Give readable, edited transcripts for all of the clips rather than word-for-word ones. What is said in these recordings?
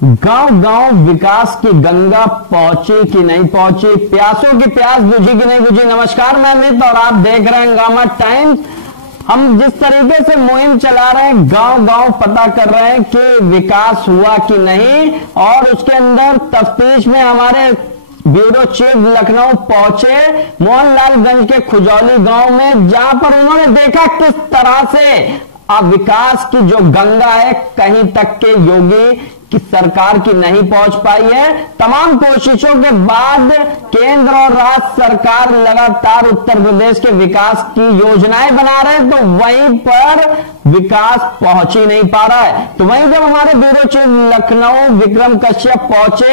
गांव गांव विकास की गंगा पहुंची कि नहीं पहुंची, प्यासों की प्यास बुझी कि नहीं बुझी। नमस्कार, मैं अमित और आप देख रहे हैं हंगामा टाइम्स। हम जिस तरीके से मुहिम चला रहे हैं, गांव गांव पता कर रहे हैं कि विकास हुआ कि नहीं, और उसके अंदर तफ्तीश में हमारे ब्यूरो चीफ लखनऊ पहुंचे मोहनलालगंज के खुजौली गांव में, जहां पर उन्होंने देखा किस तरह से विकास की जो गंगा है कहीं तक के योगी की सरकार की नहीं पहुंच पाई है। तमाम कोशिशों के बाद केंद्र और राज्य सरकार लगातार उत्तर प्रदेश के विकास की योजनाएं बना रहे हैं, तो वहीं पर विकास पहुंच ही नहीं पा रहा है। तो वहीं जब हमारे ब्यूरो चीफ लखनऊ विक्रम कश्यप पहुंचे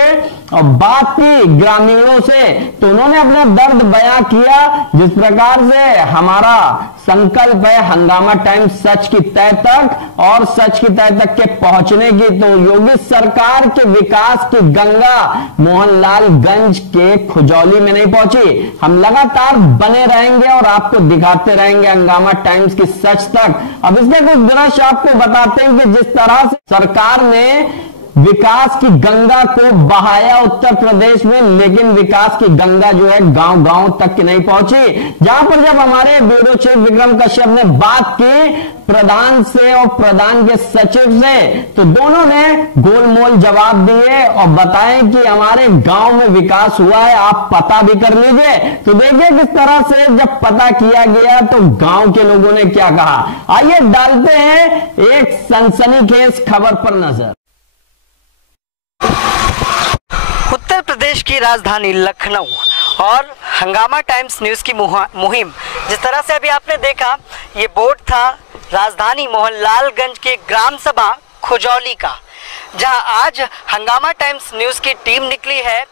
और बात की ग्रामीणों से, तो उन्होंने अपना दर्द बयां किया। जिस प्रकार से हमारा संकल्प है हंगामा टाइम्स सच की तह तक, और सच की तह तक के पहुंचने की, तो योगी सरकार के विकास की गंगा मोहनलालगंज के खुजौली में नहीं पहुंची। हम लगातार बने रहेंगे और आपको दिखाते रहेंगे हंगामा टाइम्स की सच तक। अब इसके कुछ दृश्य आपको बताते हैं कि जिस तरह से सरकार ने विकास की गंगा को बहाया उत्तर प्रदेश में, लेकिन विकास की गंगा जो है गांव गांव तक की नहीं पहुंची। जहां पर जब हमारे ब्यूरो चीफ विक्रम कश्यप ने बात की प्रधान से और प्रधान के सचिव से, तो दोनों ने गोलमोल जवाब दिए और बताएं कि हमारे गांव में विकास हुआ है, आप पता भी कर लीजिए। तो देखिए किस तरह से जब पता किया गया तो गांव के लोगों ने क्या कहा। आइए डालते हैं एक सनसनीखेज खबर पर नजर। उत्तर प्रदेश की राजधानी लखनऊ और हंगामा टाइम्स न्यूज़ की मुहिम, जिस तरह से अभी आपने देखा, ये बोर्ड था राजधानी मोहनलालगंज के ग्राम सभा खुजौली का, जहां आज हंगामा टाइम्स न्यूज़ की टीम निकली है।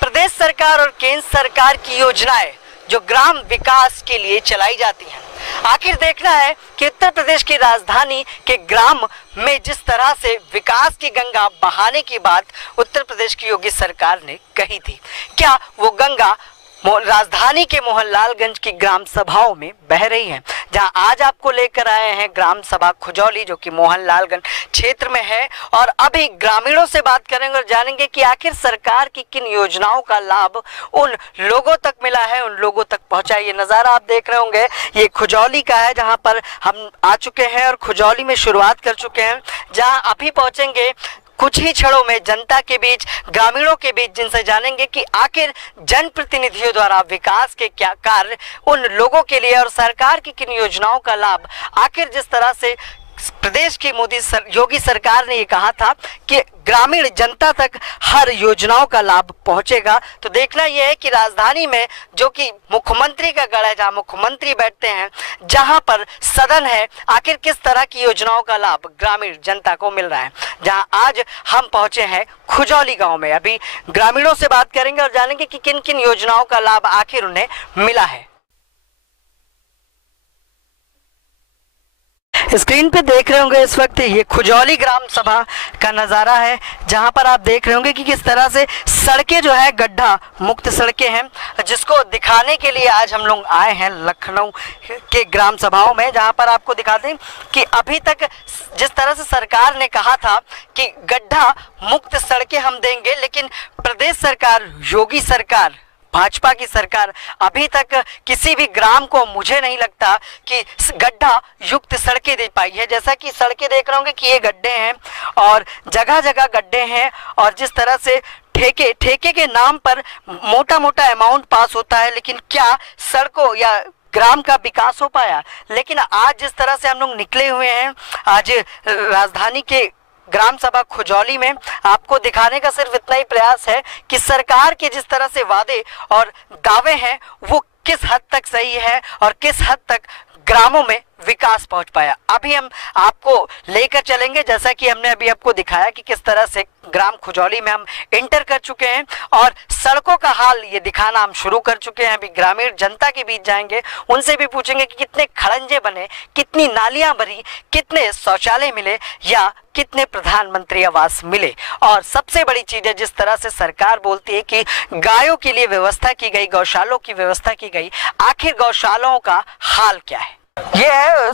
प्रदेश सरकार और केंद्र सरकार की योजनाएं जो ग्राम विकास के लिए चलाई जाती हैं, आखिर देखना है कि उत्तर प्रदेश की राजधानी के ग्राम में जिस तरह से विकास की गंगा बहाने की बात उत्तर प्रदेश की योगी सरकार ने कही थी, क्या वो गंगा राजधानी के मोहनलालगंज की ग्राम सभाओं में बह रही है। जहां आज आपको लेकर आए हैं ग्राम सभा खुजौली, जो कि मोहनलालगंज क्षेत्र में है, और अभी ग्रामीणों से बात करेंगे और जानेंगे कि आखिर सरकार की किन योजनाओं का लाभ उन लोगों तक मिला है, उन लोगों तक पहुंचा। ये नज़ारा आप देख रहे होंगे, ये खुजौली का है, जहां पर हम आ चुके हैं और खुजौली में शुरुआत कर चुके हैं, जहां अभी पहुंचेंगे कुछ ही क्षणों में जनता के बीच, ग्रामीणों के बीच, जिनसे जानेंगे कि आखिर जनप्रतिनिधियों द्वारा विकास के क्या कार्य उन लोगों के लिए और सरकार की किन योजनाओं का लाभ, आखिर जिस तरह से प्रदेश की योगी सरकार ने ये कहा था कि ग्रामीण जनता तक हर योजनाओं का लाभ पहुंचेगा। तो देखना यह है कि राजधानी में, जो कि मुख्यमंत्री का गढ़ है, जहां मुख्यमंत्री बैठते हैं, जहां पर सदन है, आखिर किस तरह की योजनाओं का लाभ ग्रामीण जनता को मिल रहा है। जहां आज हम पहुंचे हैं खुजौली गांव में, अभी ग्रामीणों से बात करेंगे और जानेंगे कि किन किन योजनाओं का लाभ आखिर उन्हें मिला है। स्क्रीन पे देख रहे होंगे इस वक्त ये खुजौली ग्राम सभा का नज़ारा है, जहां पर आप देख रहे होंगे कि किस तरह से सड़कें जो है गड्ढा मुक्त सड़कें हैं, जिसको दिखाने के लिए आज हम लोग आए हैं लखनऊ के ग्राम सभाओं में। जहां पर आपको दिखा दें कि अभी तक जिस तरह से सरकार ने कहा था कि गड्ढा मुक्त सड़कें हम देंगे, लेकिन प्रदेश सरकार, योगी सरकार, भाजपा की सरकार अभी तक किसी भी ग्राम को, मुझे नहीं लगता कि गड्ढा युक्त सड़कें दे पाई है। जैसा कि सड़कें देख रहे होंगे कि ये गड्ढे हैं और जगह जगह गड्ढे हैं, और जिस तरह से ठेके के नाम पर मोटा मोटा अमाउंट पास होता है, लेकिन क्या सड़कों या ग्राम का विकास हो पाया। लेकिन आज जिस तरह से हम लोग निकले हुए हैं, आज राजधानी के ग्राम सभा खुजौली में, आपको दिखाने का सिर्फ इतना ही प्रयास है कि सरकार के जिस तरह से वादे और दावे हैं वो किस हद तक सही है और किस हद तक ग्रामों में विकास पहुंच पाया। अभी हम आपको लेकर चलेंगे, जैसा कि हमने अभी आपको दिखाया कि किस तरह से ग्राम खुजौली में हम इंटर कर चुके हैं और सड़कों का हाल ये दिखाना हम शुरू कर चुके हैं। अभी ग्रामीण जनता के बीच जाएंगे, उनसे भी पूछेंगे कि कितने खड़ंजे बने, कितनी नालियां भरी, कितने शौचालय मिले या कितने प्रधानमंत्री आवास मिले। और सबसे बड़ी चीज है, जिस तरह से सरकार बोलती है कि गायों के लिए व्यवस्था की गई, गौशालों की व्यवस्था की गई, आखिर गौशालाओं का हाल क्या है। ये है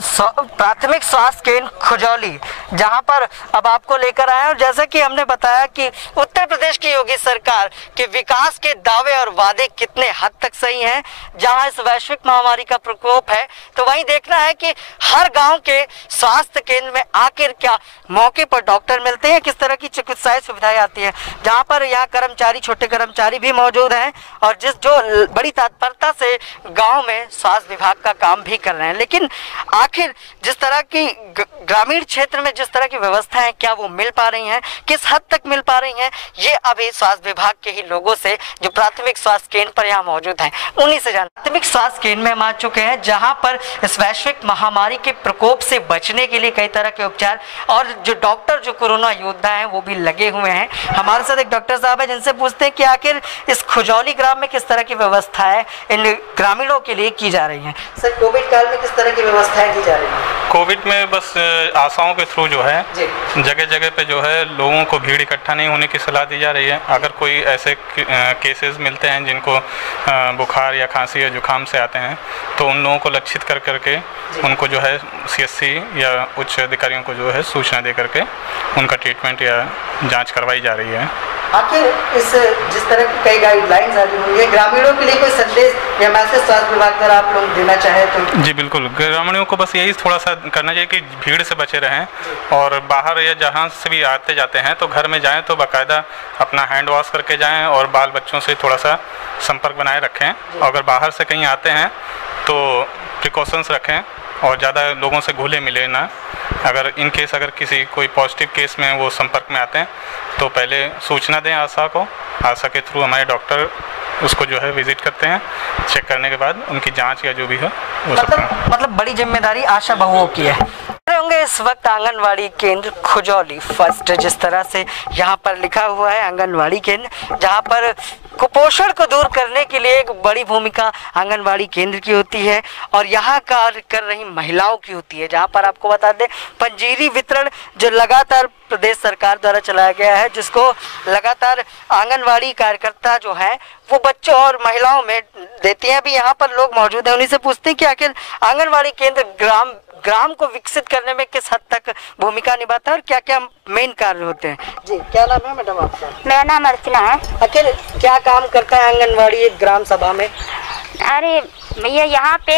प्राथमिक स्वास्थ्य केंद्र खुजौली, जहां पर अब आपको लेकर आए हैं। और जैसा कि हमने बताया कि उत्तर प्रदेश की योगी सरकार के विकास के दावे और वादे कितने हद तक सही हैं। जहां इस वैश्विक महामारी का प्रकोप है, तो वहीं देखना है कि हर गांव के स्वास्थ्य केंद्र में आखिर क्या मौके पर डॉक्टर मिलते हैं, किस तरह की चिकित्साएं सुविधाएं आती है। जहां पर यहाँ कर्मचारी, छोटे कर्मचारी भी मौजूद हैं और जो बड़ी तत्परता से गाँव में स्वास्थ्य विभाग का काम भी कर रहे हैं। लेकिन आखिर जिस तरह की ग्रामीण क्षेत्र में जिस तरह की व्यवस्था है, क्या वो मिल पा रही हैं, किस हद तक मिल पा रही हैं, ये अभी स्वास्थ्य विभाग के ही लोगों से जो प्राथमिक स्वास्थ्य केंद्र पर यहाँ मौजूद हैं उन्हीं से जान। प्राथमिक स्वास्थ्य केंद्र में हम आ चुके हैं, जहाँ पर इस वैश्विक महामारी के प्रकोप से बचने के लिए कई तरह के उपचार और जो डॉक्टर, जो कोरोना योद्धा हैं, वो भी लगे हुए हैं। हमारे साथ एक डॉक्टर साहब है, जिनसे पूछते हैं कि आखिर इस खुजौली ग्राम में किस तरह की व्यवस्था है इन ग्रामीणों के लिए की जा रही है। सर, कोविड काल में किस तरह की व्यवस्थाएं की जा रही है? कोविड में बस आशाओं के थ्रू जो है जगह जगह पे जो है लोगों को भीड़ इकट्ठा नहीं होने की सलाह दी जा रही है। अगर कोई ऐसे केसेस मिलते हैं जिनको बुखार या खांसी या जुकाम से आते हैं, तो उन लोगों को लक्षित कर करके उनको जो है CSC या उच्च अधिकारियों को जो है सूचना दे करके उनका ट्रीटमेंट या जांच करवाई जा रही है। आखिर इस जिस तरह की कई गाइडलाइंस आ रही हुई है, ग्रामीणों के लिए कोई संदेश या मैसेज स्वास्थ्य विभाग द्वारा आप लोग देना चाहें तो? जी बिल्कुल, ग्रामीणों को बस यही थोड़ा सा करना चाहिए कि भीड़ से बचे रहें और बाहर या जहाँ से भी आते जाते हैं तो घर में जाएं तो बाकायदा अपना हैंड वॉश करके जाएं और बाल बच्चों से थोड़ा सा संपर्क बनाए रखें। अगर बाहर से कहीं आते हैं तो प्रिकॉशंस रखें और ज़्यादा लोगों से घुले मिले ना। अगर इन केस अगर किसी कोई पॉजिटिव केस में वो संपर्क में आते हैं तो पहले सूचना दें आशा को। आशा के थ्रू हमारे डॉक्टर उसको जो है विजिट करते हैं, चेक करने के बाद उनकी जांच या जो भी है वो मतलब बड़ी जिम्मेदारी आशा बहुओं की है। होंगे इस वक्त आंगनवाड़ी केंद्र खुजौली फर्स्ट, जिस तरह से यहाँ पर लिखा हुआ है आंगनवाड़ी केंद्र, जहाँ पर कुपोषण को दूर करने के लिए एक बड़ी भूमिका आंगनवाड़ी केंद्र की होती है और यहाँ कार्य कर रही महिलाओं की होती है। जहाँ पर आपको बता दें, पंजीरी वितरण जो लगातार प्रदेश सरकार द्वारा चलाया गया है, जिसको लगातार आंगनवाड़ी कार्यकर्ता जो है वो बच्चों और महिलाओं में देती हैं। अभी यहाँ पर लोग मौजूद हैं, उन्हीं से पूछते हैं कि आखिर आंगनवाड़ी केंद्र ग्राम को विकसित करने में किस हद तक भूमिका निभाता है और क्या क्या मेन कार्य होते हैं। जी, क्या नाम है मैडम आपका? मेरा नाम अर्चना है। आखिर क्या काम करता है आंगनवाड़ी ग्राम सभा में? अरे भैया, यहाँ पे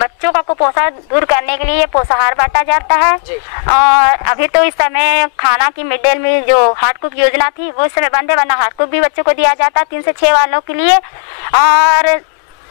बच्चों का कुपोषण दूर करने के लिए पोषाहार बांटा जाता है और अभी तो इस समय खाना की मिड डे मील जो हार्ड कुक योजना थी वो इस समय बंद है, वरना हार्ड कुक भी बच्चों को दिया जाता है 3 से 6 वालों के लिए। और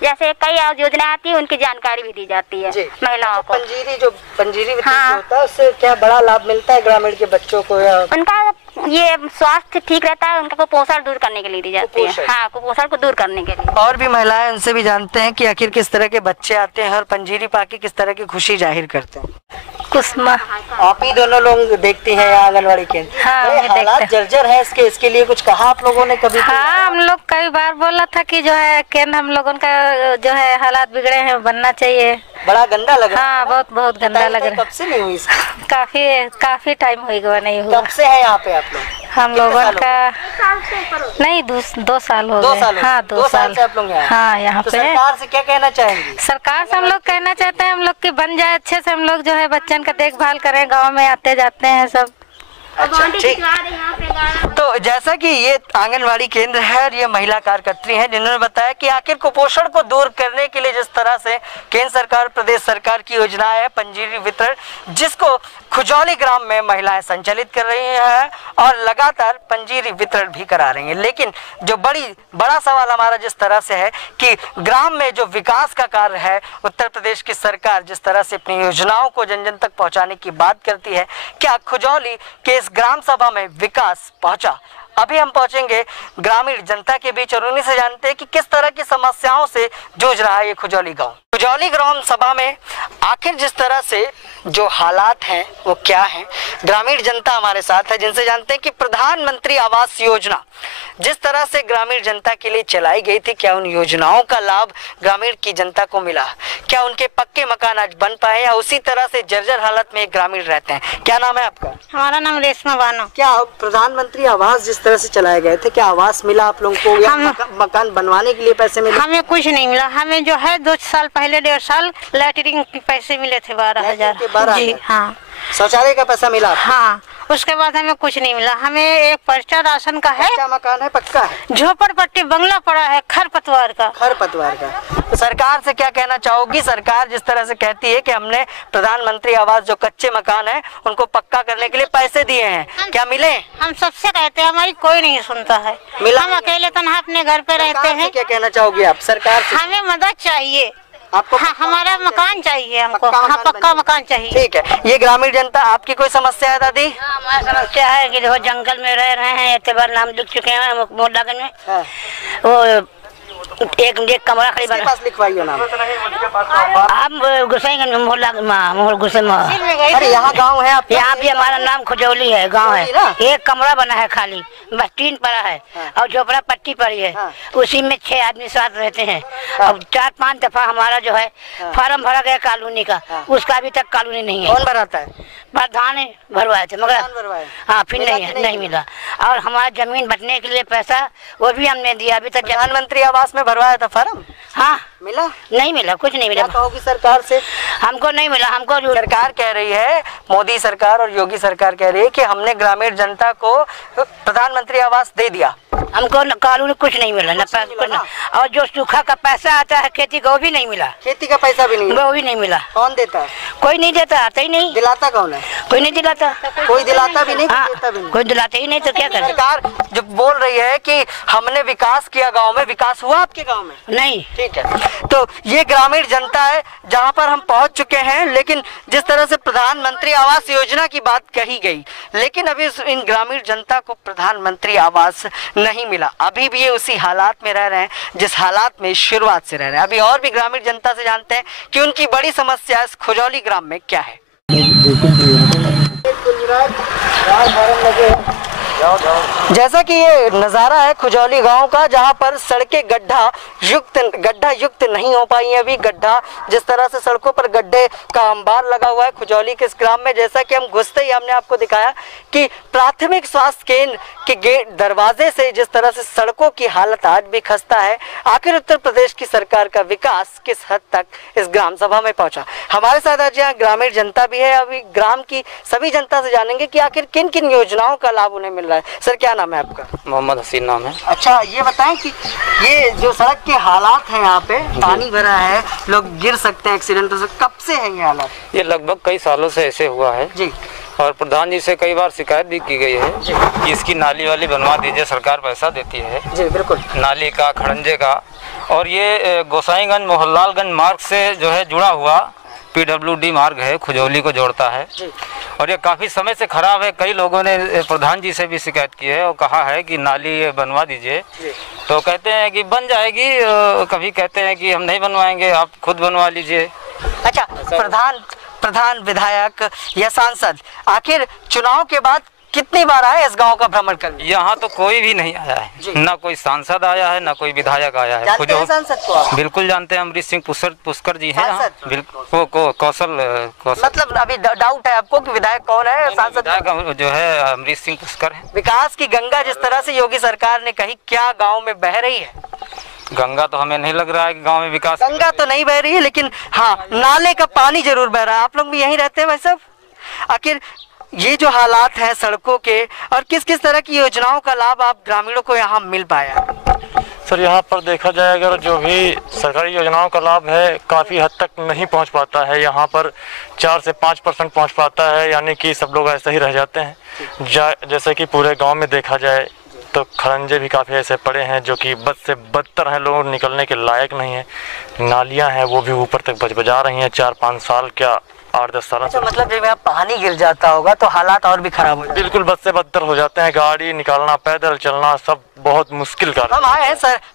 जैसे कई योजना आती है उनकी जानकारी भी दी जाती है महिलाओं को। पंजीरी वितरण होता है, उससे क्या बड़ा लाभ मिलता है ग्रामीण के बच्चों को? या उनका ये स्वास्थ्य ठीक रहता है, उनका कुपोषण दूर करने के लिए दी जाती है। हाँ, कुपोषण को दूर करने के लिए। और भी महिलाएं, उनसे भी जानते हैं कि आखिर किस तरह के बच्चे आते हैं और पंजीरी पाके किस तरह की खुशी जाहिर करते हैं। कुसुमा, आप ही दोनों लोग देखती हैं आंगनवाड़ी केंद्र? हाँ, हालात जर्जर है इसके लिए कुछ कहा आप लोगों ने कभी? हाँ, हम लोग कई बार बोला था कि जो है केंद्र हम लोगों का जो है हालात बिगड़े हैं, बनना चाहिए। बड़ा गंदा लग रहा है। हाँ, बहुत गंदा लग रहा है। कब से नहीं हुई? काफी टाइम हो गया नहीं हुआ। कब से है यहाँ पे आप लोग? हम लोगों का नहीं 2 साल हो गए। हाँ, 2 साल से आप लोग यहाँ? हाँ, यहाँ पे। सरकार से क्या कहना चाहेंगे? सरकार से हम लोग कहना चाहते हैं हम लोग की बन जाए अच्छे से, हम लोग जो है बच्चन का देखभाल करें, गाँव में आते जाते हैं सब। अच्छा, ठीक। तो जैसा कि ये आंगनवाड़ी केंद्र है और ये महिला कार्यकर्त्री हैं, जिन्होंने बताया कि आखिर कुपोषण को दूर करने के लिए जिस तरह से केंद्र सरकार, प्रदेश सरकार की योजना है पंजीरी वितरण, जिसको खुजौली ग्राम में महिलाएं संचालित कर रही हैं और लगातार पंजीरी वितरण भी करा रही हैं। लेकिन जो बड़ा सवाल हमारा जिस तरह से है कि ग्राम में जो विकास का कार्य है, उत्तर प्रदेश की सरकार जिस तरह से अपनी योजनाओं को जन जन तक पहुंचाने की बात करती है, क्या खुजौली के इस ग्राम सभा में विकास पहुंचा? अभी हम पहुंचेंगे ग्रामीण जनता के बीच और उन्हीं से जानते हैं कि किस तरह की समस्याओं से जूझ रहा है ये खुजौली गांव। खुजौली ग्राम सभा में आखिर जिस तरह से जो हालात हैं वो क्या हैं, ग्रामीण जनता हमारे साथ है, जिनसे जानते हैं कि प्रधानमंत्री आवास योजना जिस तरह से ग्रामीण जनता के लिए चलाई गई थी, क्या उन योजनाओं का लाभ ग्रामीण की जनता को मिला? क्या उनके पक्के मकान आज बन पाए या उसी तरह से जर्जर हालत में ग्रामीण रहते हैं? क्या नाम है आपका? हमारा नाम रेशमा बानो। क्या प्रधानमंत्री आवास जिस तरह से चलाए गए थे, क्या आवास मिला आप लोगों को या मकान बनवाने के लिए पैसे मिले? हमें कुछ नहीं मिला। हमें जो है 2 साल पहले पहले 1.5 साल लैटरिन के पैसे मिले थे 12,000 जी। हाँ, शौचालय का पैसा मिला? हाँ, उसके बाद हमें कुछ नहीं मिला। हमें एक पर्चा राशन का है। क्या मकान है? पक्का है? झोपड़पट्टी बंगला पड़ा है खरपतवार का। खरपतवार का। तो सरकार से क्या कहना चाहोगी? सरकार जिस तरह से कहती है कि हमने प्रधानमंत्री आवास जो कच्चे मकान है उनको पक्का करने के लिए पैसे दिए हैं, क्या मिले? हम सबसे कहते हैं, हमारी कोई नहीं सुनता है। मिला? हम अकेले तनहा अपने घर पे रहते हैं। क्या कहना चाहोगी आप सरकार से? हमें मदद चाहिए आपको? हाँ, हमारा मकान चाहिए हमको। हाँ, पक्का मकान चाहिए। ठीक है। ये ग्रामीण जनता, आपकी कोई समस्या है दादी? हमारी समस्या है कि देखो जंगल में रह रहे हैं, इतने बार नाम लिख चुके हैं मोहल्ला में। वो एक कमरा खरीद पास लिखवाइए नाम। आप गुसाईगंज मोहल्ला अरे यहाँ गाँव है आपका? यहाँ भी हमारा नाम खुजौली है, गांव है। एक कमरा बना है खाली, बस 3 पड़ा है और झोपड़ा पट्टी पड़ी है। उसी में 6 आदमी साथ रहते हैं। अब 4-5 दफा हमारा जो है फार्म भरा गया कॉलोनी का, उसका अभी तक कॉलोनी नहीं है। कौन भराता है? प्रधान भरवाए थे मगर हाँ फिर नहीं मिला। और हमारा जमीन बटने के लिए पैसा वो भी हमने दिया, अभी तक। प्रधानमंत्री आवास में भरवाया था फार्म? हाँ, मिला? नहीं मिला, कुछ नहीं मिला। क्या कहोगी सरकार से? हमको नहीं मिला। हमको सरकार कह रही है, मोदी सरकार और योगी सरकार कह रही है कि हमने ग्रामीण जनता को प्रधानमंत्री आवास दे दिया, हमको कानून कुछ नहीं मिला, न पैसा। और जो सूखा का पैसा आता है खेती का वो भी नहीं मिला। खेती का पैसा भी नहीं? वो भी नहीं मिला। कौन देता है? कोई नहीं देता, आता ही नहीं। दिलाता कौन है? कोई नहीं दिलाता। कोई दिलाता भी नहीं? हाँ, देता भी नहीं? कोई दिलाता ही नहीं तो क्या करें? सरकार जो बोल रही है कि हमने विकास किया गांव में, विकास हुआ आपके गांव में? नहीं। ठीक है, तो ये ग्रामीण जनता है जहां पर हम पहुंच चुके हैं। लेकिन जिस तरह से प्रधानमंत्री आवास योजना की बात कही गई, लेकिन अभी इन ग्रामीण जनता को प्रधानमंत्री आवास नहीं मिला। अभी भी ये उसी हालात में रह रहे हैं जिस हालात में शुरुआत से रह रहे हैं। अभी और भी ग्रामीण जनता से जानते हैं कि उनकी बड़ी समस्या इस खुजौली ग्राम में क्या है। जैसा कि ये नज़ारा है खुजौली गांव का, जहां पर सड़कें गड्ढा युक्त नहीं हो पाई हैं। अभी गड्ढा, जिस तरह से सड़कों पर गड्ढे का अंबार लगा हुआ है खुजौली के इस ग्राम में। जैसा कि हम घुसते ही हमने आपको दिखाया कि प्राथमिक स्वास्थ्य केंद्र के गेट दरवाजे से जिस तरह से सड़कों की हालत आज भी खस्ता है। आखिर उत्तर प्रदेश की सरकार का विकास किस हद तक इस ग्राम सभा में पहुंचा? हमारे साथ आज यहाँ ग्रामीण जनता भी है। अभी ग्राम की सभी जनता से जानेंगे कि आखिर किन किन योजनाओं का लाभ उन्हें मिल रहा है। सर, क्या नाम है आपका? मोहम्मद हसीन नाम है। अच्छा, ये बताएं कि ये जो सड़क के हालात हैं, यहाँ पे पानी भरा है, लोग गिर सकते हैं एक्सीडेंटों से, कब से है ये हालात? ये लगभग कई सालों से ऐसे हुआ है जी। और प्रधान जी से कई बार शिकायत भी की गई है कि इसकी नाली वाली बनवा दीजिए, सरकार पैसा देती है। जी बिल्कुल। नाली का, खड़ंजे का। और ये गोसाईगंज मोहनलालगंज मार्ग से जो है जुड़ा हुआ PWD मार्ग है, खुजौली को जोड़ता है। और ये काफ़ी समय से खराब है। कई लोगों ने प्रधान जी से भी शिकायत की है और कहा है कि नाली बनवा दीजिए, तो कहते हैं कि बन जाएगी। कभी कहते हैं कि हम नहीं बनवाएंगे, आप खुद बनवा लीजिए। अच्छा, प्रधान विधायक या सांसद आखिर चुनाव के बाद कितनी बार आए इस गांव का भ्रमण करने? यहाँ तो कोई भी नहीं आया है, ना कोई सांसद आया है, ना कोई विधायक आया है। जानते हैं सांसद को आप? बिल्कुल जानते हैं, अमरीत सिंह पुष्कर जी हैं। बिल्कुल कौशल मतलब अभी डाउट है आपको कि विधायक कौन है? सांसद जो है अमरीत सिंह पुष्कर है। विकास की गंगा जिस तरह से योगी सरकार ने कही, क्या गाँव में बह रही है? गंगा तो हमें नहीं लग रहा है कि गांव में विकास। गंगा तो नहीं बह रही है, लेकिन हाँ नाले का पानी जरूर बह रहा है। आप लोग भी यहीं रहते हैं भाई साहब। आखिर ये जो हालात हैं सड़कों के, और किस किस तरह की योजनाओं का लाभ आप ग्रामीणों को यहाँ मिल पाया? सर, यहाँ पर देखा जाए अगर जो भी सरकारी योजनाओं का लाभ है काफ़ी हद तक नहीं पहुँच पाता है। यहाँ पर 4 से 5% पहुँच पाता है, यानी कि सब लोग ऐसे ही रह जाते हैं। जैसे कि पूरे गांव में देखा जाए तो खड़ंजे भी काफ़ी ऐसे पड़े हैं जो कि बद से बदतर हैं, लोग निकलने के लायक नहीं है। नालियाँ हैं वो भी ऊपर तक बजा रही हैं। 4-5 साल क्या 8-10 साल। अच्छा, मतलब जब यहाँ पानी गिर जाता होगा तो हालात और भी खराब हो जाते हैं? बिल्कुल, बद से बदतर हो जाते हैं। गाड़ी निकालना, पैदल चलना, सब बहुत मुश्किल का।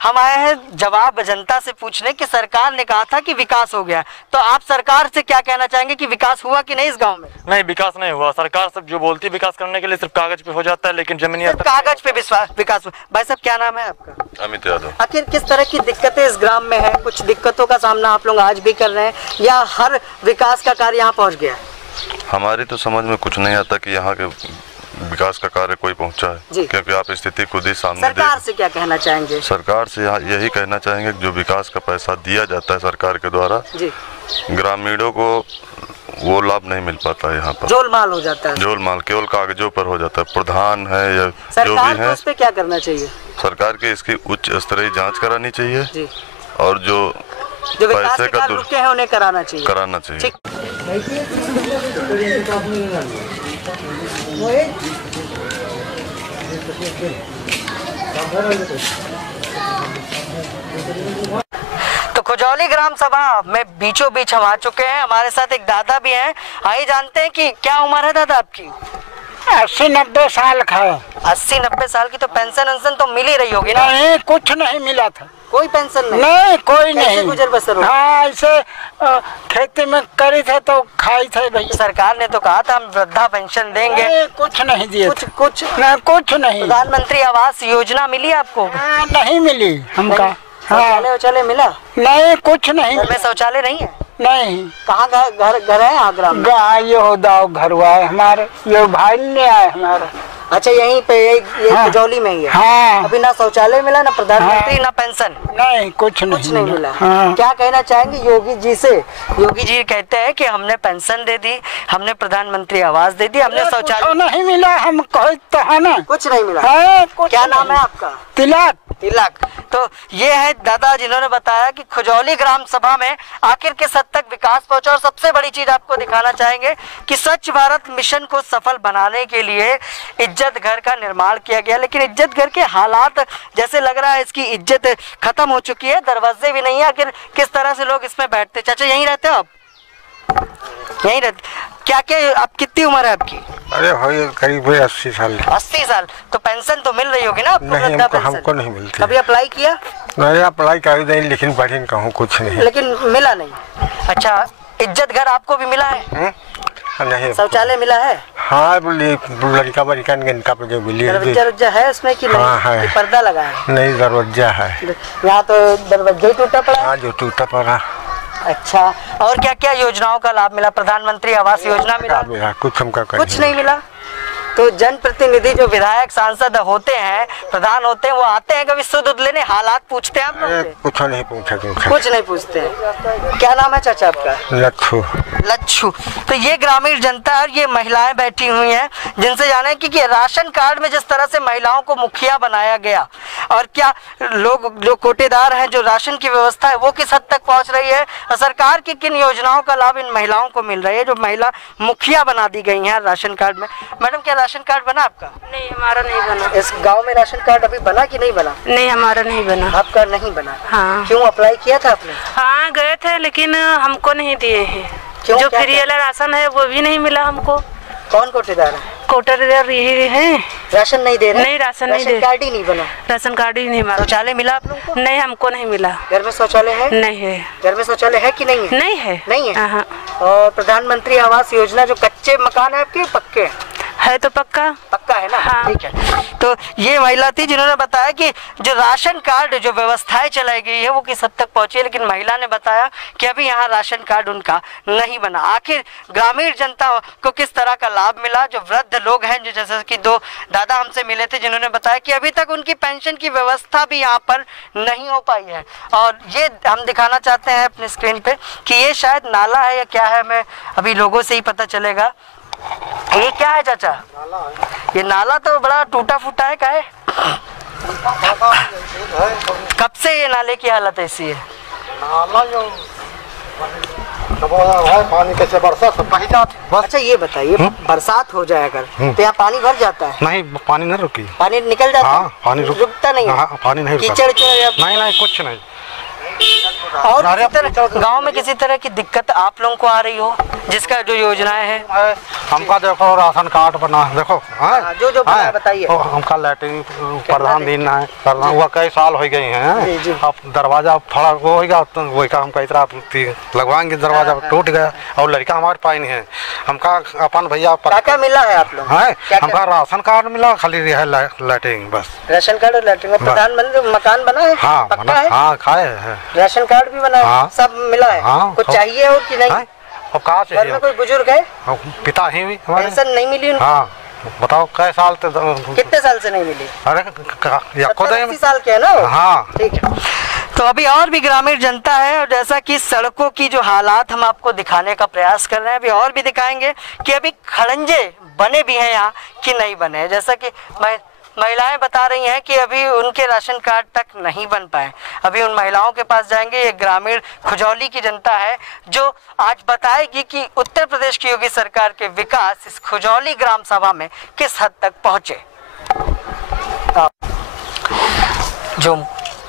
हम आए हैं जवाब जनता से पूछने कि सरकार ने कहा था कि विकास हो गया, तो आप सरकार से क्या कहना चाहेंगे कि विकास हुआ कि नहीं इस गांव में? नहीं, विकास नहीं हुआ। सरकार सब जो बोलती है विकास करने के लिए सिर्फ कागज पे हो जाता है, लेकिन जमीनी कागज पे विकास। भाई साहब, क्या नाम है आपका? अमित यादव। आखिर किस तरह की दिक्कतें इस ग्राम में है? कुछ दिक्कतों का सामना आप लोग आज भी कर रहे हैं या हर विकास का कार्य यहाँ पहुँच गया? हमारी तो समझ में कुछ नहीं आता कि यहाँ के विकास का कार्य कोई पहुंचा है, क्योंकि आप स्थिति खुद ही सामने सरकार से क्या कहना चाहेंगे? सरकार से यही कहना चाहेंगे कि जो विकास का पैसा दिया जाता है सरकार के द्वारा, ग्रामीणों को वो लाभ नहीं मिल पाता है। यहाँ पर जोलमाल हो जाता है, जोलमाल केवल कागजों पर हो जाता है। प्रधान है या जो भी है, उस पे क्या करना चाहिए? सरकार के इसकी उच्च स्तरीय जांच करानी चाहिए और जो पैसे का रुके हैं उन्हें कराना चाहिए। तो खुजौली ग्राम सभा में बीचों बीच हम आ चुके हैं। हमारे साथ एक दादा भी हैं। आइए जानते हैं कि क्या उम्र है दादा आपकी? 80-90 साल का है। 80-90 साल की, तो पेंशन वेंशन तो मिल ही रही होगी ना? नहीं, कुछ नहीं मिला था। कोई पेंशन नहीं? नहीं, कोई नहीं। गुजर बसर? हाँ, ऐसे खेती में करी थे तो खाई थे भाई। सरकार ने तो कहा था हम वृद्धा पेंशन देंगे, कुछ नहीं दिए। कुछ नहीं। प्रधानमंत्री आवास योजना मिली आपको? नहीं मिली हमका। शौचालय मिला? नहीं, कुछ नहीं। घर में शौचालय नहीं है? नहीं। कहाँ घर है आगरा में? ये हो दाव घर हुआ है हमारे, ये भाई ने आए हमारा। अच्छा, यहीं पे ये खुजौली में ही है? हाँ। अभी ना शौचालय मिला, ना प्रधानमंत्री, ना पेंशन? नहीं, कुछ नहीं मिला। हाँ। क्या कहना चाहेंगे योगी जी से? योगी जी कहते हैं कि हमने पेंशन दे दी, हमने प्रधानमंत्री आवास दे दी, हमने शौचालय नहीं मिला। हम कहते हैं ना, कुछ नहीं मिला। क्या नाम है आपका? तिलक। तो ये है दादा जिन्होंने बताया कि खुजौली ग्राम सभा में आखिर किस हद तक विकास पहुंचा। और सबसे बड़ी चीज आपको दिखाना चाहेंगे कि स्वच्छ भारत मिशन को सफल बनाने के लिए इज्जत घर का निर्माण किया गया, लेकिन इज्जत घर के हालात जैसे लग रहा है इसकी इज्जत खत्म हो चुकी है, दरवाजे भी नहीं है। आखिर किस तरह से लोग इसमें बैठते? चाचा यहीं रहते हो आप? यहीं रहते? क्या आप कितनी उम्र है आपकी? अरे भाई करीब 80 साल। 80 साल। तो पेंशन तो मिल रही होगी ना आपको? नहीं, हमको नहीं मिलती। कभी अप्लाई किया? नहीं, अप्लाई कर दें, लेकिन बढ़िन कहूँ कुछ नहीं। लेकिन मिला नहीं? अच्छा, इज्जत घर आपको भी मिला है? नहीं। शौचालय मिला है? हाँ, लड़का बड़का दरवाजा है उसमें कि नहीं? हाँ, है। पर्दा लगा है? नहीं, दरवाजा है। यहाँ तो दरवाजा ही टूटा पड़ा है? हाँ, जो टूटा पड़ा। अच्छा, और क्या क्या योजनाओं का लाभ मिला? प्रधानमंत्री आवास योजना मिला? कुछ हमका कुछ नहीं मिला। तो जनप्रतिनिधि जो विधायक सांसद होते हैं, प्रधान होते हैं, वो आते हैं कभी सुध लेने, हालात पूछते हैं आप लोग से? कुछ नहीं पूछा। कुछ नहीं पूछते हैं। क्या नाम है चाचा आपका? लच्छू। तो ये ग्रामीण जनता और ये महिलाएं बैठी हुई हैं जिनसे जाने कि राशन कार्ड में जिस तरह से महिलाओं को मुखिया बनाया गया, और क्या लोग जो कोटेदार हैं, जो राशन की व्यवस्था है वो किस हद तक पहुंच रही है, और सरकार की किन योजनाओं का लाभ इन महिलाओं को मिल रही है जो महिला मुखिया बना दी गई हैं राशन कार्ड में। मैडम, क्या राशन कार्ड बना आपका? नहीं, हमारा नहीं बना। इस गांव में राशन कार्ड अभी बना कि नहीं बना? नहीं, हमारा नहीं बना। आपका नहीं बना? हाँ। क्यों अप्लाई किया था आपने? हाँ, गए थे, लेकिन हमको नहीं दिए हैं। जो फ्री वाला राशन है वो भी नहीं मिला हमको। कौन कोटेदार है? कोटेदार यही है। राशन नहीं दे रहे? नहीं, राशन नहीं दे। कार्ड ही नहीं बना? राशन कार्ड ही नहीं बना। शौचालय मिला आप लोगों को? नहीं, हमको नहीं मिला। घर में शौचालय है? नहीं है। घर में शौचालय है कि नहीं है? नहीं है। नहीं है। और प्रधानमंत्री आवास योजना, जो कच्चे मकान है आपके, पक्के है? तो पक्का है ना? हाँ। ठीक है। तो ये महिला थी जिन्होंने बताया कि जो राशन कार्ड जो व्यवस्थाएं चलाई गई है वो किस हद तक पहुंची है, लेकिन महिला ने बताया कि अभी यहाँ राशन कार्ड उनका नहीं बना। आखिर ग्रामीण जनता को किस तरह का लाभ मिला? जो वृद्ध लोग हैं, जो जैसे कि दो दादा हमसे मिले थे जिन्होंने बताया कि अभी तक उनकी पेंशन की व्यवस्था भी यहाँ पर नहीं हो पाई है। और ये हम दिखाना चाहते हैं अपने स्क्रीन पे कि ये शायद नाला है या क्या है, मैं अभी लोगों से ही पता चलेगा। ये क्या है चाचा? नाला है। ये नाला तो बड़ा टूटा फूटा है, क्या है? कब से ये नाले की हालत ऐसी है? नाला जो पानी कैसे बरसात बस। अच्छा, ये बताइए, बरसात हो जाए अगर तो यहाँ पानी भर जाता है? नहीं, पानी नहीं रुकी। पानी निकल जाता है? हाँ, पानी रुकता नहीं है? हाँ, पानी नहीं रुका। कीचड़ नहीं, कुछ नहीं। और किसी तरह गांव में किसी तरह की दिक्कत आप लोगों को आ रही हो जिसका जो योजनाएं हैं? हमका देखो राशन कार्ड बना, देखो जो बना बताइए। हमका लैट्रिन प्रधान दिन है करना हुआ, कई साल हो गए हैं। अब दरवाजा थोड़ा वो होगा तो वही का हमका इतना लगवाएंगे, दरवाजा टूट गया और लड़का हमारे पास नहीं है। हमका अपन भैया क्या मिला है आप लोग? हमका राशन कार्ड मिला, खाली लैट्रिन बस। राशन कार्ड और लैट्रिन। प्रधानमंत्री मकान बना है? हाँ, खाए है। राशन कार्ड भी बना है? हाँ। सब मिला है? हाँ। कुछ चाहिए और कि नहीं? अब कहाँ चाहिए? घर में कोई बुजुर्ग है? पिता ही पेंशन नहीं मिली उनको? हाँ। बताओ कै साल तक कितने साल से नहीं मिली? अरे 70-80 साल के है ना? हाँ ठीक है। तो अभी और भी ग्रामीण जनता है और जैसा कि सड़कों की जो हालात हम आपको दिखाने का प्रयास कर रहे हैं, अभी और भी दिखाएंगे कि अभी खड़ंजे बने भी हैं यहाँ कि नहीं बने हैं। जैसा कि महिलाएं बता रही हैं कि अभी उनके राशन कार्ड तक नहीं बन पाए। अभी उन महिलाओं के पास जाएंगे। ये ग्रामीण खुजौली की जनता है जो आज बताएगी कि उत्तर प्रदेश की योगी सरकार के विकास इस खुजौली ग्राम सभा में किस हद तक पहुंचे।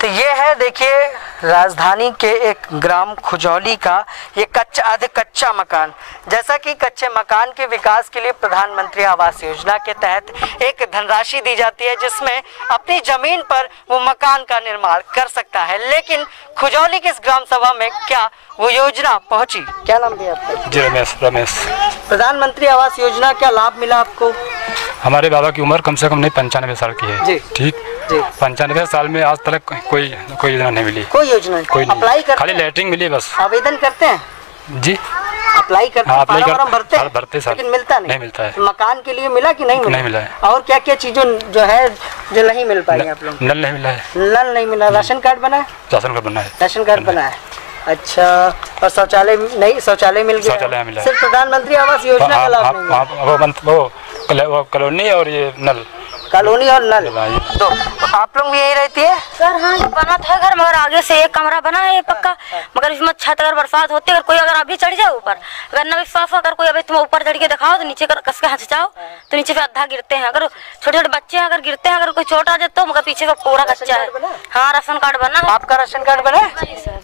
तो ये है, देखिए, राजधानी के एक ग्राम खुजौली का ये आधे कच्चा मकान। जैसा कि कच्चे मकान के विकास के लिए प्रधानमंत्री आवास योजना के तहत एक धनराशि दी जाती है जिसमें अपनी जमीन पर वो मकान का निर्माण कर सकता है। लेकिन खुजौली के इस ग्राम सभा में क्या वो योजना पहुंची? क्या नाम दिया आपका? जी रमेश। प्रधानमंत्री आवास योजना क्या लाभ मिला आपको? हमारे बाबा की उम्र कम से कम नहीं 95 साल की है। जी। ठीक जी। 95 साल में आज तक कोई योजना नहीं मिली। कोई योजना नहीं? कोई अप्लाई करते खाली लेटरिंग मिली बस। आवेदन करते हैं? जी अप्लाई करते हैं, फॉर्म भरते हैं, लेकिन मिलता नहीं मिलता है। मकान के लिए मिला कि नहीं मिला? नहीं मिला है। और क्या क्या चीजों जो है जो नहीं मिल पाई आप लोग? नल नहीं मिला है। नल नहीं मिला। राशन कार्ड बना है? राशन कार्ड बना है। राशन कार्ड बना है, अच्छा। और शौचालय नहीं? शौचालय मिल गया? शौचालय मिला। सिर्फ प्रधानमंत्री आवास योजना का लाभ नहीं मिला? वो कॉलोनी और ये नल, कॉलोनी और नल। तो आप लोग भी यही रहती है? सर हाँ, बना था घर, मगर आगे से एक कमरा बना है पक्का, मगर इसमें छत अगर बरसात होती है, अगर कोई अगर अभी चढ़ जाए ऊपर, अगर न विश्वास हो, अगर कोई अभी तुम ऊपर चढ़ के दिखाओ तो नीचे कस के हाथ जाओ तो नीचे पे आधा गिरते हैं। अगर छोटे छोटे बच्चे अगर गिरते हैं, अगर कोई चोट आ जाए तो मगर पीछे का पूरा कच्चा है। हाँ राशन कार्ड बना है। आपका राशन कार्ड बना है?